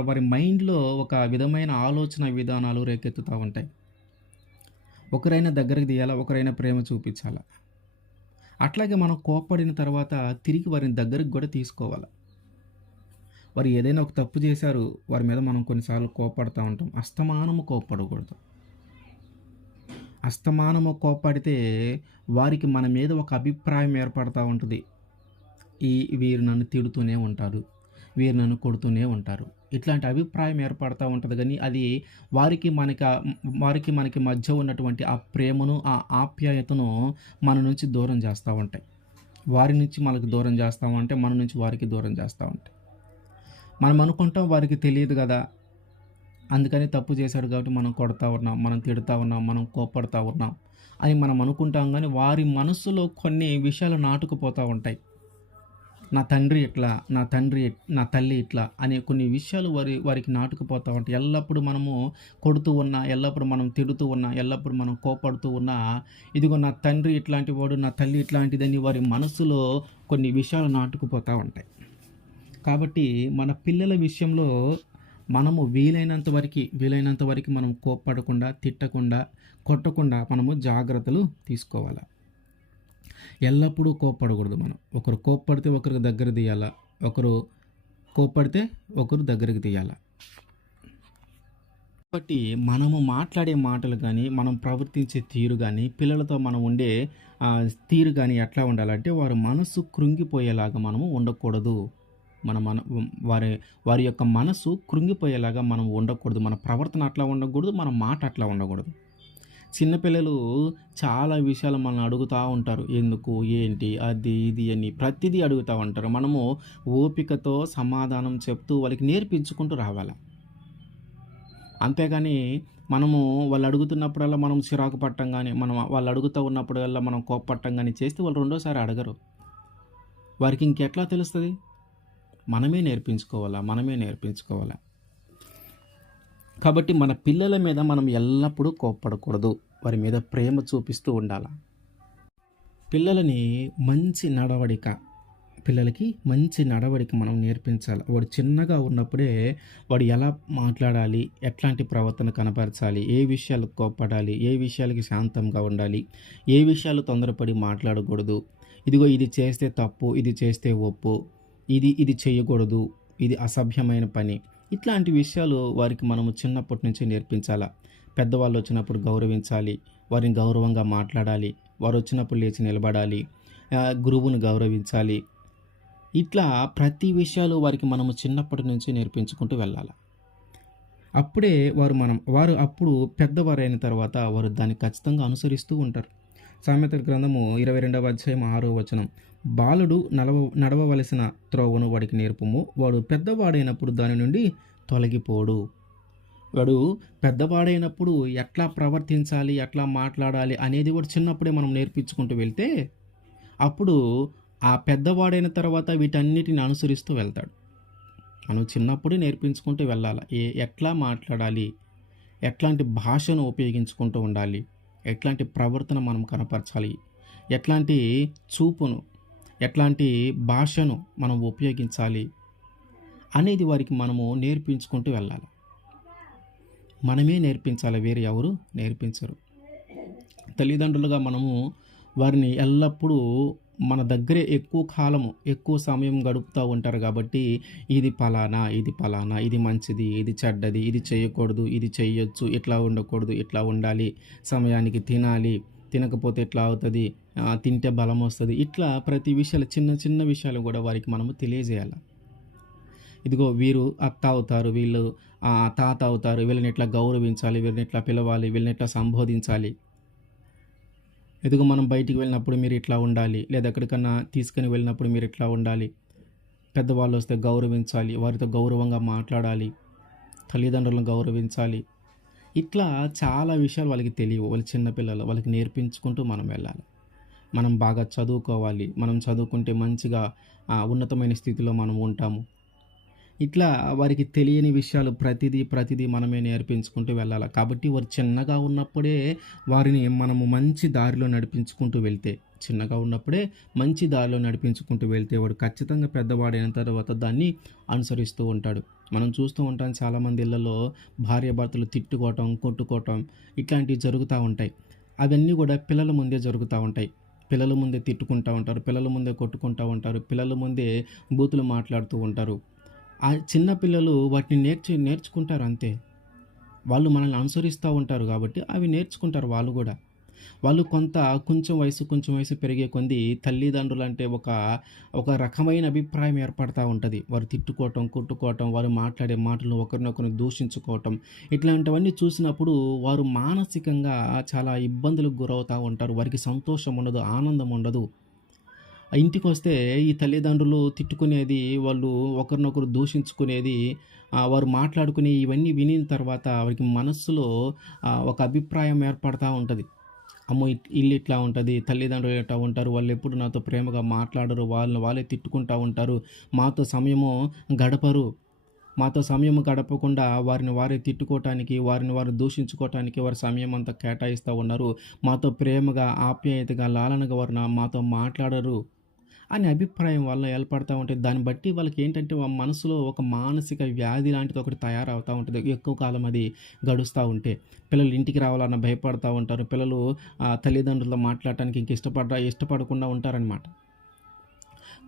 వారి మైండ్లో ఒక విధమైన ఆలోచన విధానాలు రేకెత్తుతూ ఉంటాయి. ఒకరైనా దగ్గరికి తీయాలా, ఒకరైనా ప్రేమ చూపించాలా. అట్లాగే మనం కోప్పడిన తర్వాత తిరిగి వారిని దగ్గరికి కూడా తీసుకోవాలి. వారు ఏదైనా ఒక తప్పు చేశారు, వారి మీద మనం కొన్నిసార్లు కోప్పడుతూ ఉంటాం. అస్తమానము కోప్పడకూడదు. అస్తమానము కోప్పడితే వారికి మన మీద ఒక అభిప్రాయం ఏర్పడుతూ ఉంటుంది. వీరు నన్ను తిడుతూనే ఉంటారు, వీరు నన్ను కొడుతూనే ఉంటారు, ఇట్లాంటి అభిప్రాయం ఏర్పడుతూ ఉంటుంది. కానీ అది వారికి మనకి మధ్య ఉన్నటువంటి ఆ ప్రేమను, ఆ ఆప్యాయతను మన నుంచి దూరం చేస్తూ ఉంటాయి. వారి నుంచి మనకు దూరం చేస్తూ ఉంటే మన నుంచి వారికి దూరం చేస్తూ ఉంటాయి. మనం అనుకుంటాం వారికి తెలియదు కదా, అందుకని తప్పు చేశాడు కాబట్టి మనం కొడతా ఉన్నాం, మనం తిడుతూ ఉన్నాం, మనం కోప్పడుతూ ఉన్నాం అని మనం అనుకుంటాం. కానీ వారి మనస్సులో కొన్ని విషయాలు నాటుకుపోతూ ఉంటాయి. నా తండ్రి ఇట్లా, నా తల్లి ఇట్లా అనే కొన్ని విషయాలు వారికి నాటుకుపోతూ ఉంటాయి. ఎల్లప్పుడూ మనము కొడుతూ ఉన్నా, ఎల్లప్పుడూ మనం తిడుతూ ఉన్నా, ఎల్లప్పుడూ మనం కోపడుతూ ఉన్నా, ఇదిగో నా తండ్రి ఇట్లాంటి వాడు, నా తల్లి ఇట్లాంటిదని వారి మనసులో కొన్ని విషయాలు నాటుకుపోతూ ఉంటాయి. కాబట్టి మన పిల్లల విషయంలో మనము వీలైనంత వరకి మనం కోప్పడకుండా, తిట్టకుండా, కొట్టకుండా మనము జాగ్రత్తలు తీసుకోవాలా. ఎల్లప్పుడూ కోప్పడకూడదు మనం. ఒకరు కోప్పడితే ఒకరికి దగ్గర తీయాల. ఒకరు కోప్పడితే ఒకరు దగ్గరికి తీయాల. కాబట్టి మనము మాట్లాడే మాటలు గానీ, మనం ప్రవర్తించే తీరు గానీ, పిల్లలతో మనం ఉండే తీరు గానీ ఎట్లా ఉండాలంటే వారి మనస్సు కృంగిపోయేలాగా మనము ఉండకూడదు. మన మన వారి వారి యొక్క మనస్సు కృంగిపోయేలాగా మనం ఉండకూడదు. మన ప్రవర్తన అట్లా ఉండకూడదు. మన మాట అట్లా ఉండకూడదు. చిన్న పిల్లలు చాలా విషయాలు మనల్ని అడుగుతా ఉంటారు. ఎందుకు? ఏంటి? అది, ఇది అని ప్రతిదీ అడుగుతా ఉంటారు. మనము ఓపికతో సమాధానం చెప్తూ వాళ్ళకి నేర్పించుకుంటూ రావాల. అంతేగాని మనము వాళ్ళు అడుగుతున్నప్పుడల్లా మనం చిరాకు పడటం గాని, మనం వాళ్ళు అడుగుతూ ఉన్నప్పుడల్లా మనం కోప్పడటం గాని చేస్తే వాళ్ళు రెండోసారి అడగరు. వారికి ఇంకెట్లా తెలుస్తది? మనమే నేర్పించుకోవాలా. కాబట్టి మన పిల్లల మీద మనం ఎల్లప్పుడూ కోప్పడకూడదు. వారి మీద ప్రేమ చూపిస్తూ ఉండాల. పిల్లలని మంచి నడవడిక పిల్లలకి మంచి నడవడిక మనం నేర్పించాలి. వాడు చిన్నగా ఉన్నప్పుడే వాడు ఎలా మాట్లాడాలి, ఎట్లాంటి ప్రవర్తన కనపరచాలి, ఏ విషయాలకు కోప్పడాలి, ఏ విషయాలకి శాంతంగా ఉండాలి, ఏ విషయాలు తొందరపడి మాట్లాడకూడదు. ఇదిగో ఇది చేస్తే తప్పు, ఇది చేస్తే ఒప్పు, ఇది చేయకూడదు, ఇది అసభ్యమైన పని. ఇట్లాంటి విషయాలు వారికి మనము చిన్నప్పటి నుంచే నేర్పించాలా. పెద్దవాళ్ళు వచ్చినప్పుడు గౌరవించాలి, వారిని గౌరవంగా మాట్లాడాలి, వారు వచ్చినప్పుడు లేచి నిలబడాలి, గురువును గౌరవించాలి. ఇట్లా ప్రతి విషయాలు వారికి మనము చిన్నప్పటి నుంచి నేర్పించుకుంటూ వెళ్ళాలి. అప్పుడే వారు అప్పుడు పెద్దవారైన తర్వాత వారు దాన్ని ఖచ్చితంగా అనుసరిస్తూ ఉంటారు. సామెతల గ్రంథము 22వ అధ్యాయం 6వ వచనం, బాలుడు నడవవలసిన త్రోవను వాడికి నేర్పుము, వాడు పెద్దవాడైనప్పుడు దాని నుండి తొలగిపోడు. వాడు పెద్దవాడైనప్పుడు ఎట్లా ప్రవర్తించాలి, ఎట్లా మాట్లాడాలి అనేది వాడు చిన్నప్పుడే మనం నేర్పించుకుంటూ వెళ్తే అప్పుడు ఆ పెద్దవాడైన తర్వాత వీటన్నిటిని అనుసరిస్తూ వెళ్తాడు. మనం చిన్నప్పుడే నేర్పించుకుంటూ వెళ్ళాలి. ఎట్లా మాట్లాడాలి, ఎట్లాంటి భాషను ఉపయోగించుకుంటూ ఉండాలి, ఎట్లాంటి ప్రవర్తన మనం కనపరచాలి, ఎట్లాంటి చూపును, ఎట్లాంటి భాషను మనం ఉపయోగించాలి అనేది వారికి మనము నేర్పించుకుంటూ వెళ్ళాలి. మనమే నేర్పించాలి, వేరే ఎవరు నేర్పించరు. తల్లిదండ్రులుగా మనము వారిని ఎల్లప్పుడూ మన దగ్గరే ఎక్కువ సమయం గడుపుతూ ఉంటారు కాబట్టి ఇది పలానా, ఇది మంచిది, ఇది చెడ్డది, ఇది చేయకూడదు, ఇది చేయొచ్చు, ఇట్లా ఉండకూడదు, ఇట్లా ఉండాలి, సమయానికి తినాలి, తినకపోతే ఎట్లా అవుతుంది, తింటే బలం వస్తుంది. ఇట్లా ప్రతి విషయాలు చిన్న చిన్న విషయాలు కూడా వారికి మనము తెలియజేయాలి. ఇదిగో వీరు అత్త అవుతారు, వీళ్ళు తాత అవుతారు, వీళ్ళని ఇట్లా గౌరవించాలి, వీళ్ళని ఇట్లా పిలవాలి, వీళ్ళని ఇట్లా సంబోధించాలి. ఇదిగో మనం బయటికి వెళ్ళినప్పుడు మీరు ఇట్లా ఉండాలి, లేదా ఎక్కడికన్నా తీసుకుని వెళ్ళినప్పుడు మీరు ఇట్లా ఉండాలి, పెద్దవాళ్ళు వస్తే గౌరవించాలి, వారితో గౌరవంగా మాట్లాడాలి, తల్లిదండ్రులను గౌరవించాలి. ఇట్లా చాలా విషయాలు వాళ్ళకి తెలియవు. వాళ్ళు చిన్నపిల్లలు, వాళ్ళకి నేర్పించుకుంటూ మనం వెళ్ళాలి. మనం బాగా చదువుకోవాలి, మనం చదువుకుంటే మంచిగా ఉన్నతమైన స్థితిలో మనం ఉంటాము. ఇట్లా వారికి తెలియని విషయాలు ప్రతిదీ మనమే నేర్పించుకుంటూ వెళ్ళాలి. కాబట్టి వారు చిన్నగా ఉన్నప్పుడే వారిని మనము మంచి దారిలో నడిపించుకుంటూ వెళ్తే వాడు ఖచ్చితంగా పెద్దవాడైన తర్వాత దాన్ని అనుసరిస్తూ ఉంటాడు. మనం చూస్తూ ఉంటాం చాలామంది ఇళ్లలో భార్యాభర్తలు తిట్టుకోవటం, కొట్టుకోవటం ఇట్లాంటివి జరుగుతూ ఉంటాయి. అవన్నీ కూడా పిల్లల ముందే జరుగుతూ ఉంటాయి. పిల్లల ముందే తిట్టుకుంటూ ఉంటారు, పిల్లల ముందే కొట్టుకుంటూ ఉంటారు, పిల్లల ముందే బూతులు మాట్లాడుతూ ఉంటారు. ఆ చిన్న పిల్లలు వాటిని నేర్చుకుంటారు అంతే. వాళ్ళు మనల్ని అనుసరిస్తూ ఉంటారు కాబట్టి అవి నేర్చుకుంటారు వాళ్ళు కూడా. వాళ్ళు కొంచెం వయసు పెరిగే కొద్దీ తల్లిదండ్రులంటే ఒక రకమైన అభిప్రాయం ఏర్పడతా ఉంటుంది. వారు తిట్టుకోవటం, కొట్టుకోవటం, వారు మాట్లాడే మాటలు ఒకరినొకరు దూషించుకోవటం ఇట్లాంటివన్నీ చూసినప్పుడు వారు మానసికంగా చాలా ఇబ్బందులకు గురవుతూ ఉంటారు. వారికి సంతోషం ఉండదు, ఆనందం ఉండదు. ఇంటికొస్తే ఈ తల్లిదండ్రులు తిట్టుకునేది, వాళ్ళు ఒకరినొకరు దూషించుకునేది, వారు మాట్లాడుకునే ఇవన్నీ వినిన తర్వాత వారికి మనస్సులో ఒక అభిప్రాయం ఏర్పడతా ఉంటది. అమ్మో! ఈళ్ళు ఇట్లా ఉంటది, తల్లిదండ్రులు ఇట్లా ఉంటారు, వాళ్ళెప్పుడు నాతో ప్రేమగా మాట్లాడరు, వాళ్ళని వాళ్ళే తిట్టుకుంటా ఉంటారు, మాతో సమయము గడపరు. మాతో సమయం గడపకుండా వారిని వారే తిట్టుకోవటానికి, వారిని వారు దూషించుకోవటానికి వారి సమయం అంతా కేటాయిస్తూ ఉన్నారు. మాతో ప్రేమగా, ఆప్యాయతగా, లాలనగా వారు మాతో మాట్లాడరు అనే అభిప్రాయం వల్ల ఏర్పడతా ఉంటది. దాన్ని బట్టి వాళ్ళకేంటంటే మనసులో ఒక మానసిక వ్యాధి లాంటిది ఒకటి తయారవుతా ఉంటది. ఎక్కువ కాలం అది గడుస్తా ఉంటే. పిల్లలు ఇంటికి రావాలన్నా భయపడతా ఉంటారు. పిల్లలు తల్లిదండ్రులతో మాట్లాడటానికి ఇంక ఇష్టపడకుండా ఉంటారనమాట.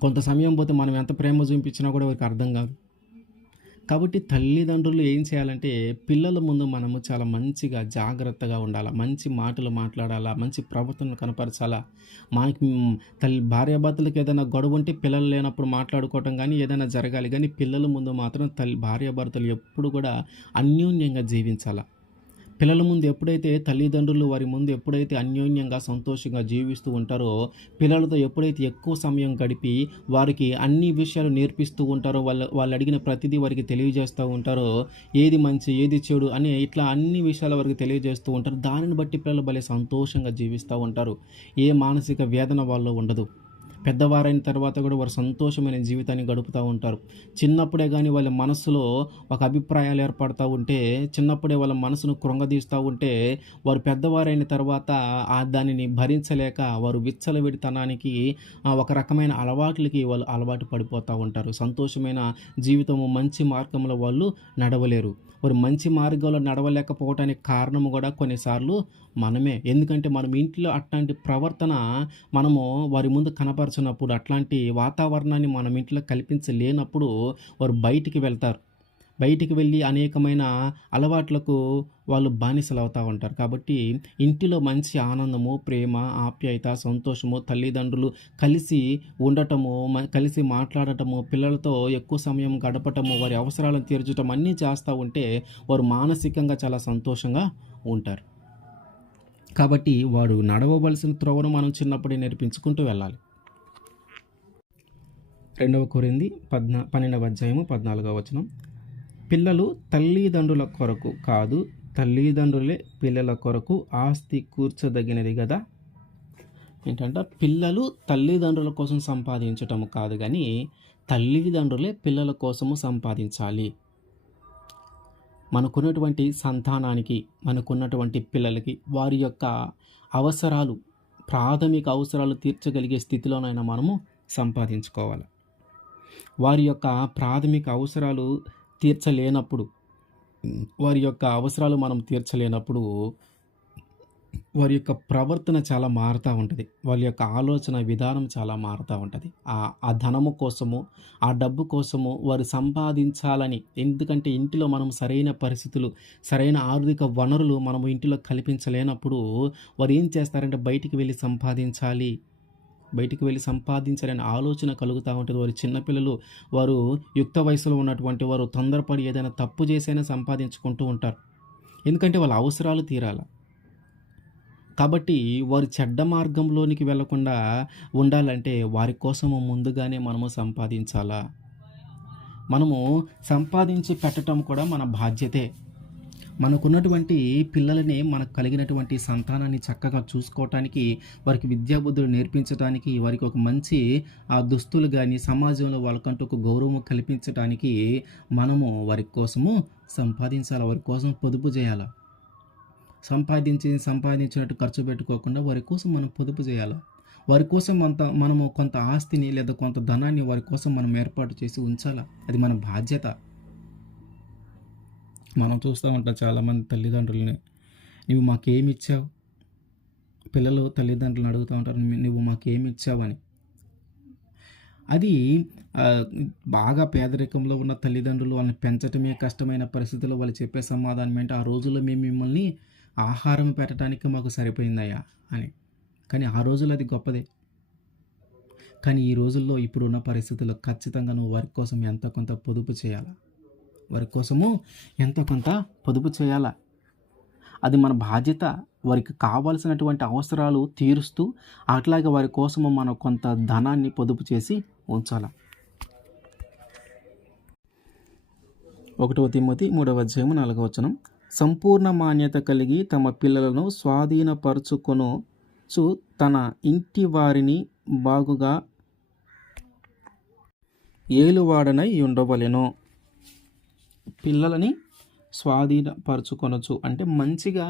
కొంత సమయం పోతే మనం ఎంత ప్రేమ చూపించినా కూడా వారికి అర్థం కాదు. కాబట్టి తల్లిదండ్రులు ఏం చేయాలంటే పిల్లల ముందు మనము చాలా మంచిగా జాగ్రత్తగా ఉండాలా. మంచి మాటలు మాట్లాడాలా. మంచి ప్రవర్తనను కనపరచాలా. మనకి భార్యాభర్తలకి ఏదైనా గొడవ ఉంటే పిల్లలు లేనప్పుడు మాట్లాడుకోవటం గానీ, ఏదైనా జరగాలి గానీ, పిల్లల ముందు మాత్రం భార్యాభర్తలు ఎప్పుడు కూడా అన్యోన్యంగా జీవించాలా. పిల్లల ముందు ఎప్పుడైతే తల్లిదండ్రులు వారి ముందు ఎప్పుడైతే అన్యోన్యంగా, సంతోషంగా జీవిస్తూ ఉంటారో, పిల్లలతో ఎప్పుడైతే ఎక్కువ సమయం గడిపి, వారికి అన్ని విషయాలు నేర్పిస్తూ ఉంటారో, వాళ్ళు అడిగిన ప్రతిదీ వారికి తెలియజేస్తూ ఉంటారో, ఏది మంచి, ఏది చెడు అని ఇట్లా అన్ని విషయాలు వారికి తెలియజేస్తూ ఉంటారు. దానిని బట్టి పిల్లలు భలే సంతోషంగా జీవిస్తూ ఉంటారు. ఏ మానసిక వేదన వాళ్ళలో ఉండదు. పెద్దవారైన తర్వాత కూడా వారు సంతోషమైన జీవితాన్ని గడుపుతూ ఉంటారు. చిన్నప్పుడే గానీ వాళ్ళ మనస్సులో ఒక అభిప్రాయాలు ఏర్పడతా ఉంటే, చిన్నప్పుడే వాళ్ళ మనసును కృంగదీస్తూ ఉంటే, వారు పెద్దవారైన తర్వాత దానిని భరించలేక వారు విచ్చలవిడితనానికి ఒక రకమైన అలవాట్లకి వాళ్ళు అలవాటు పడిపోతూ ఉంటారు. సంతోషమైన జీవితము, మంచి మార్గంలో వాళ్ళు నడవలేరు. వారు మంచి మార్గంలో నడవలేకపోవటానికి కారణము కూడా కొన్నిసార్లు మనమే. ఎందుకంటే మనం ఇంట్లో అట్లాంటి ప్రవర్తన మనము వారి ముందు కనపరచినప్పుడు, అట్లాంటి వాతావరణాన్ని మనం ఇంట్లో కల్పించలేనప్పుడు వారు బయటికి వెళ్తారు. బయటికి వెళ్ళి అనేకమైన అలవాట్లకు వాళ్ళు బానిసలవుతా ఉంటారు. కాబట్టి ఇంటిలో మంచి ఆనందము, ప్రేమ, ఆప్యాయత, సంతోషము, తల్లిదండ్రులు కలిసి ఉండటము, కలిసి మాట్లాడటము, పిల్లలతో ఎక్కువ సమయం గడపటము, వారి అవసరాలను తీర్చటం అన్నీ చేస్తూ ఉంటే వారు మానసికంగా చాలా సంతోషంగా ఉంటారు. కాబట్టి వాడు నడవవలసిన త్రోవను మనం చిన్నప్పుడే నేర్పించుకుంటూ వెళ్ళాలి. 2 కొరింథీ 12వ అధ్యాయము 14వ వచనం. పిల్లలు తల్లిదండ్రుల కొరకు కాదు, తల్లిదండ్రులే పిల్లల కొరకు ఆస్తి కూర్చదగినది కదా. ఏంటంటే పిల్లలు తల్లిదండ్రుల కోసం సంపాదించటము కాదు కానీ, తల్లిదండ్రులే పిల్లల కోసము సంపాదించాలి. మనకున్నటువంటి సంతానానికి, మనకున్నటువంటి పిల్లలకి వారి యొక్క అవసరాలు, ప్రాథమిక అవసరాలు తీర్చగలిగే స్థితిలోనైనా మనము సంపాదించుకోవాలి. వారి యొక్క ప్రాథమిక అవసరాలు తీర్చలేనప్పుడు, వారి యొక్క అవసరాలు మనం తీర్చలేనప్పుడు వారి యొక్క ప్రవర్తన చాలా మారుతూ ఉంటుంది. వాళ్ళ యొక్క ఆలోచన విధానం చాలా మారుతూ ఉంటుంది. ఆ ధనము కోసము, ఆ డబ్బు కోసము వారు సంపాదించాలని, ఎందుకంటే ఇంటిలో మనం సరైన పరిస్థితులు, సరైన ఆర్థిక వనరులు మనము ఇంటిలో కల్పించలేనప్పుడు వారు ఏం చేస్తారంటే బయటికి వెళ్ళి సంపాదించాలనే ఆలోచన కలుగుతూ ఉంటుంది. వారు చిన్నపిల్లలు, వారు యుక్త వయసులో ఉన్నటువంటి వారు తొందరపడి ఏదైనా తప్పు చేసైనా సంపాదించుకుంటూ ఉంటారు. ఎందుకంటే వాళ్ళ అవసరాలు తీరాలి. కాబట్టి వారు చెడ్డ మార్గంలోనికి వెళ్లకుండా ఉండాలంటే వారి కోసము ముందుగానే మనము సంపాదించాలా. మనము సంపాదించి పెట్టడం కూడా మన బాధ్యతే. మనకున్నటువంటి పిల్లలని, మనకు కలిగినటువంటి సంతానాన్ని చక్కగా చూసుకోవటానికి, వారికి విద్యాబుద్ధులు నేర్పించడానికి, వారికి ఒక మంచి దుస్తులు కానీ, సమాజంలో వాళ్ళకంటూ ఒక గౌరవం కల్పించడానికి మనము వారి కోసము సంపాదించాలి. వారి కోసం పొదుపు చేయాలి. సంపాదించినట్టు ఖర్చు పెట్టుకోకుండా వారి కోసం మనం పొదుపు చేయాలి. వారి కోసం మనము కొంత ఆస్తిని లేదా కొంత ధనాన్ని వారి కోసం మనం ఏర్పాటు చేసి ఉంచాలి. అది మన బాధ్యత. మనం చూస్తూ ఉంటాం చాలామంది తల్లిదండ్రులని, నువ్వు మాకేమి ఇచ్చావు. పిల్లలు తల్లిదండ్రులను అడుగుతూ ఉంటారు, నువ్వు మాకేమి ఇచ్చావని. అది బాగా పేదరికంలో ఉన్న తల్లిదండ్రులు వాళ్ళని పెంచటమే కష్టమైన పరిస్థితుల్లో వాళ్ళు చెప్పే సమాధానం ఏంటి, ఆ రోజుల్లో మేము మిమ్మల్ని ఆహారం పెట్టడానికి మాకు సరిపోయిందయ్యా అని. కానీ ఆ రోజుల్లో అది గొప్పదే. కానీ ఈ రోజుల్లో ఇప్పుడున్న పరిస్థితుల్లో ఖచ్చితంగా నువ్వు వారి కోసం ఎంతో కొంత పొదుపు చేయాలా. వారి కోసము ఎంతో కొంత పొదుపు చేయాలా. అది మన బాధ్యత. వారికి కావాల్సినటువంటి అవసరాలు తీరుస్తూ అట్లాగే వారి కోసము మనం కొంత ధనాన్ని పొదుపు చేసి ఉంచాలి. 1 తిమోతి 3వ అధ్యాయము 4వ వచనం. సంపూర్ణ మాన్యత కలిగి తమ పిల్లలను స్వాధీనపరుచుకొనుచు తన ఇంటి వారిని బాగుగా ఏలువాడనై ఉండవలెను. పిల్లలని స్వాధీనపరుచుకొనొచ్చు అంటే మంచిగా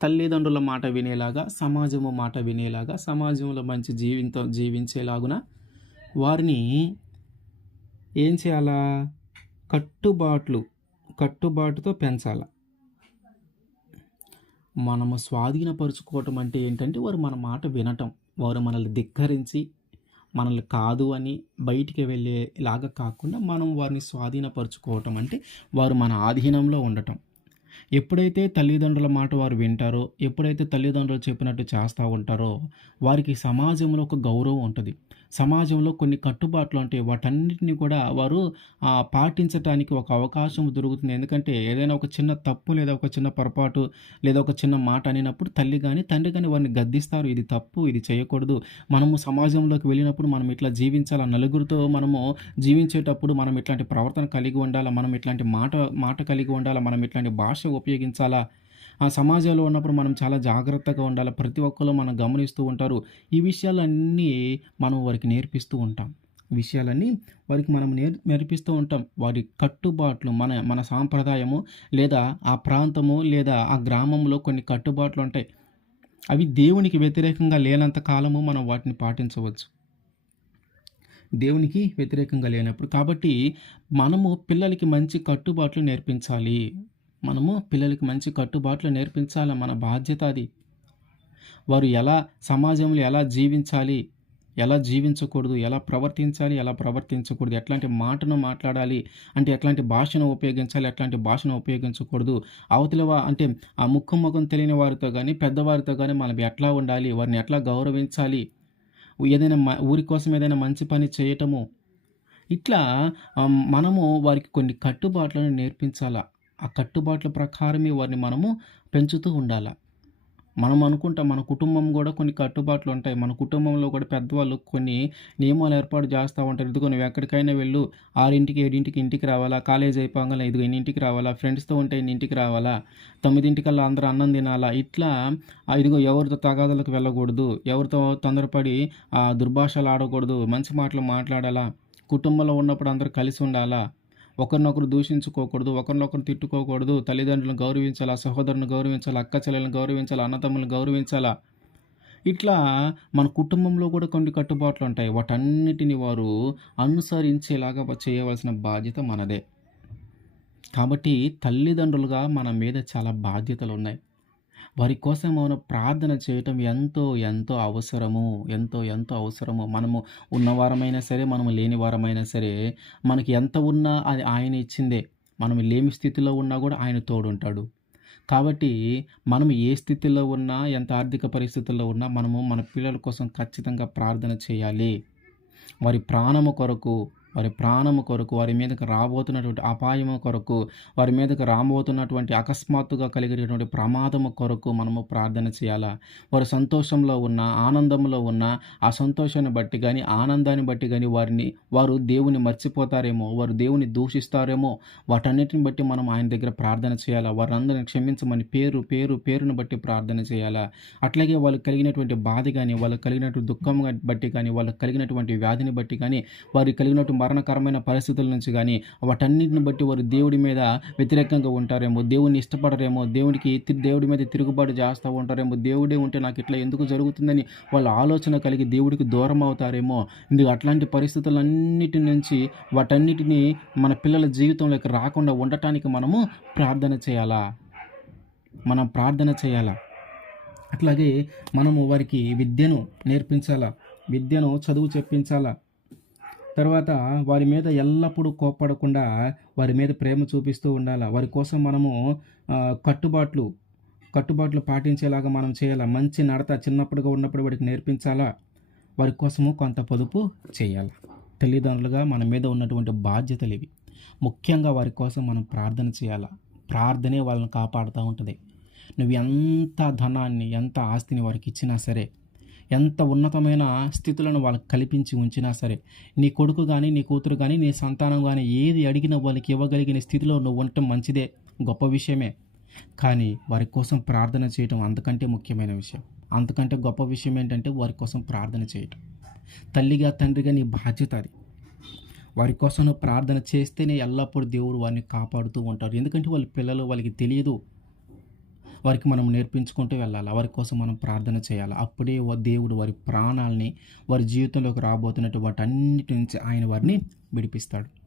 తల్లిదండ్రుల మాట వినేలాగా, సమాజము మాట వినేలాగా, సమాజంలో మంచి జీవించేలాగున వారిని ఏం చేయాలా? కట్టుబాటుతో పెంచాల. మనము స్వాధీనపరుచుకోవటం అంటే ఏంటంటే, వారు మన మాట వినటం. వారు మనల్ని ధిక్కరించి, మనల్ని కాదు అని బయటికి వెళ్ళేలాగా కాకుండా, మనం వారిని స్వాధీనపరుచుకోవటం అంటే, వారు మన ఆధీనంలో ఉండటం. ఎప్పుడైతే తల్లిదండ్రుల మాట వారు వింటారో, ఎప్పుడైతే తల్లిదండ్రులు చెప్పినట్టు చేస్తా ఉంటారో, వారికి సమాజంలో ఒక గౌరవం ఉంటది. సమాజంలో కొన్ని కట్టుబాట్లు ఉంటాయి. వాటన్నిటిని కూడా వారు పాటించటానికి ఒక అవకాశం దొరుకుతుంది. ఎందుకంటే ఏదైనా ఒక చిన్న తప్పు లేదా ఒక చిన్న పొరపాటు లేదా ఒక చిన్న మాట అనినప్పుడు తల్లి గాని, తండ్రి గాని వారిని గద్దిస్తారు. ఇది తప్పు, ఇది చేయకూడదు. మనము సమాజంలోకి వెళ్ళినప్పుడు మనం ఇట్లా జీవించాలా, నలుగురితో మనము జీవించేటప్పుడు మనం ఇట్లాంటి ప్రవర్తన కలిగి ఉండాలా, మనం ఇట్లాంటి మాట కలిగి ఉండాలా, మనం ఇట్లాంటి భాష ఉపయోగించాలా. ఆ సమాజంలో ఉన్నప్పుడు మనం చాలా జాగ్రత్తగా ఉండాలి. ప్రతి ఒక్కళ్ళు మనం గమనిస్తూ ఉంటారు. ఈ విషయాలన్నీ మనం వారికి నేర్పిస్తూ ఉంటాం. విషయాలన్నీ వారికి మనం నేర్పిస్తూ ఉంటాం. వారి కట్టుబాట్లు మన మన సాంప్రదాయము లేదా ఆ ప్రాంతము లేదా ఆ గ్రామంలో కొన్ని కట్టుబాట్లు ఉంటాయి. అవి దేవునికి వ్యతిరేకంగా లేనంత కాలము మనం వాటిని పాటించవచ్చు. దేవునికి వ్యతిరేకంగా లేనప్పుడు. కాబట్టి మనము పిల్లలకి మంచి కట్టుబాట్లు నేర్పించాలి. మనము పిల్లలకి మంచి కట్టుబాట్లు నేర్పించాలి. మన బాధ్యత అది. వారు సమాజంలో ఎలా జీవించాలి, ఎలా జీవించకూడదు, ఎలా ప్రవర్తించాలి, ఎలా ప్రవర్తించకూడదు, ఎట్లాంటి మాటను మాట్లాడాలి, అంటే ఎట్లాంటి భాషను ఉపయోగించాలి, ఎట్లాంటి భాషను ఉపయోగించకూడదు. అంటే ఆ ముఖం తెలియని వారితో గానీ, పెద్దవారితో గానీ మనం ఎట్లా ఉండాలి, వారిని ఎట్లా గౌరవించాలి, ఏదైనా ఊరి కోసం ఏదైనా మంచి పని చేయటము. ఇట్లా మనము వారికి కొన్ని కట్టుబాట్లను నేర్పించాల. ఆ కట్టుబాట్ల ప్రకారమే వారిని మనము పెంచుతూ ఉండాల. మనం అనుకుంటాం మన కుటుంబం గూడా కొన్ని కట్టుబాట్లుంటాయి. మన కుటుంబంలో కూడా పెద్దవాళ్ళు కొన్ని నియమాలు ఏర్పాటు చేస్తా ఉంటారు. ఇదిగో నువ్వెక్కడికైనా వెళ్ళు. 6కి, 7కి ఇంటికి రావాలా, కాలేజీ అయిపోగానే ఇదిగో ఇన్నింటికి రావాలా, ఫ్రెండ్స్‌తో ఉంటే ఇన్నింటికి రావాలా, 9కల్లా అందరూ అన్నం తినాలా. ఇట్లా ఇదిగో ఎవరితో తగాదాలకు వెళ్ళకూడదు, ఎవరితో తొందరపడి దుర్భాషలు ఆడకూడదు, మంచి మాటలు మాట్లాడాలా, కుటుంబంలో ఉన్నప్పుడు అందరూ కలిసి ఉండాలా, ఒకరినొకరు దూషించుకోకూడదు, ఒకరినొకరు తిట్టుకోకూడదు, తల్లిదండ్రులను గౌరవించాలా, సహోదరులను గౌరవించాలా, అక్క చెల్లెలను గౌరవించాలా, అన్నదమ్ములను గౌరవించాలా. ఇట్లా మన కుటుంబంలో కూడా కొన్ని కట్టుబాట్లుంటాయి. వాటన్నిటిని వారు అనుసరించేలాగా చేయవలసిన బాధ్యత మనదే. కాబట్టి తల్లిదండ్రులుగా మన మీద చాలా బాధ్యతలున్నాయి. వారి కోసం మనం ప్రార్థన చేయటం ఎంతో అవసరము. ఎంతో అవసరము. మనము ఉన్నవారమైనా సరే, మనము లేని వారమైనా సరే, మనకి ఎంత ఉన్నా అది ఆయన ఇచ్చిందే. మనం లేమి స్థితిలో ఉన్నా గూడా ఆయన తోడుంటాడు. కాబట్టి మనం ఏ స్థితిలో ఉన్నా, ఎంత ఆర్థిక పరిస్థితుల్లో ఉన్నా, మనము మన పిల్లల కోసం ఖచ్చితంగా ప్రార్థన చేయాలి. వారి ప్రాణము కొరకు, వారి మీదకి రాబోతున్నటువంటి అపాయము కొరకు, వారి మీదకి రాబోతున్నటువంటి అకస్మాత్తుగా కలిగేటటువంటి ప్రమాదము కొరకు మనము ప్రార్థన చేయాలా. వారు సంతోషంలో ఉన్నా, ఆనందంలో ఉన్నా, ఆ సంతోషాన్ని బట్టి గానీ, ఆనందాన్ని బట్టి గానీ వారు దేవుని మర్చిపోతారేమో, వారు దేవుని దూషిస్తారేమో, వాటన్నిటిని బట్టి మనం ఆయన దగ్గర ప్రార్థన చేయాలా. వారందరిని క్షమించమని పేరును బట్టి ప్రార్థన చేయాలా. అట్లాగే వాళ్ళకి కలిగినటువంటి బాధ గానీ, వాళ్ళకి కలిగినటువంటి దుఃఖం బట్టి గానీ, వాళ్ళకి కలిగినటువంటి వ్యాధిని బట్టి గానీ, వారికి కలిగినటువంటి మరణకరమైన పరిస్థితుల నుంచి గానీ, వాటన్నిటిని బట్టి వారు దేవుడి మీద వ్యతిరేకంగా ఉంటారేమో, దేవుడిని ఇష్టపడరేమో, దేవుడి మీద తిరుగుబాటు చేస్తూ ఉంటారేమో, దేవుడే ఉంటే నాకు ఇట్లా ఎందుకు జరుగుతుందని వాళ్ళ ఆలోచన కలిగి దేవుడికి దూరం అవుతారేమో. అట్లాంటి పరిస్థితులన్నిటి నుంచి వాటన్నిటిని మన పిల్లల జీవితంలోకి రాకుండా ఉండటానికి మనము ప్రార్థన చేయాలా. మనం ప్రార్థన చేయాలా. అట్లాగే మనము వారికి విద్యను నేర్పించాలా. విద్యను చదువు చెప్పించాలా. తర్వాత వారి మీద ఎల్లప్పుడూ కోప్పడకుండా వారి మీద ప్రేమ చూపిస్తూ ఉండాలా. వారి కోసం మనము కట్టుబాట్లు పాటించేలాగా మనం చేయాలా. మంచి నడత చిన్నప్పుడుగా ఉన్నప్పుడు వాడికి నేర్పించాలా. వారి కోసము కొంత పొదుపు చేయాలి. తల్లిదండ్రులుగా మన మీద ఉన్నటువంటి బాధ్యతలు ఇవి. ముఖ్యంగా వారి కోసం మనం ప్రార్థన చేయాలా. ప్రార్థనే వాళ్ళని కాపాడుతూ ఉంటుంది. నువ్వు ఎంత ధనాన్ని, ఎంత ఆస్తిని వారికి ఇచ్చినా సరే, ఎంత ఉన్నతమైన స్థితులను వాళ్ళకి కల్పించి ఉంచినా సరే, నీ కొడుకు కానీ, నీ కూతురు కానీ, నీ సంతానం కానీ ఏది అడిగినా వాళ్ళకి ఇవ్వగలిగిన స్థితిలో నువ్వు ఉండటం మంచిదే, గొప్ప విషయమే. కానీ వారి కోసం ప్రార్థన చేయటం అంతకంటే ముఖ్యమైన విషయం. అంతకంటే గొప్ప విషయం ఏంటంటే వారి కోసం ప్రార్థన చేయటం. తల్లిగా, తండ్రిగా నీ బాధ్యత అది. వారి కోసం నువ్వు ప్రార్థన చేస్తేనే ఎల్లప్పుడూ దేవుడు వారిని కాపాడుతూ ఉంటారు. ఎందుకంటే వాళ్ళ పిల్లలు, వాళ్ళకి తెలియదు. వారికి మనం నేర్పించుకుంటూ వెళ్ళాలి. వారి కోసం మనం ప్రార్థన చేయాలి. అప్పుడే దేవుడు వారి ప్రాణాల్ని, వారి జీవితంలోకి రాబోతున్నటువంటి వాటన్నిటి నుంచి ఆయన వారిని విడిపిస్తాడు.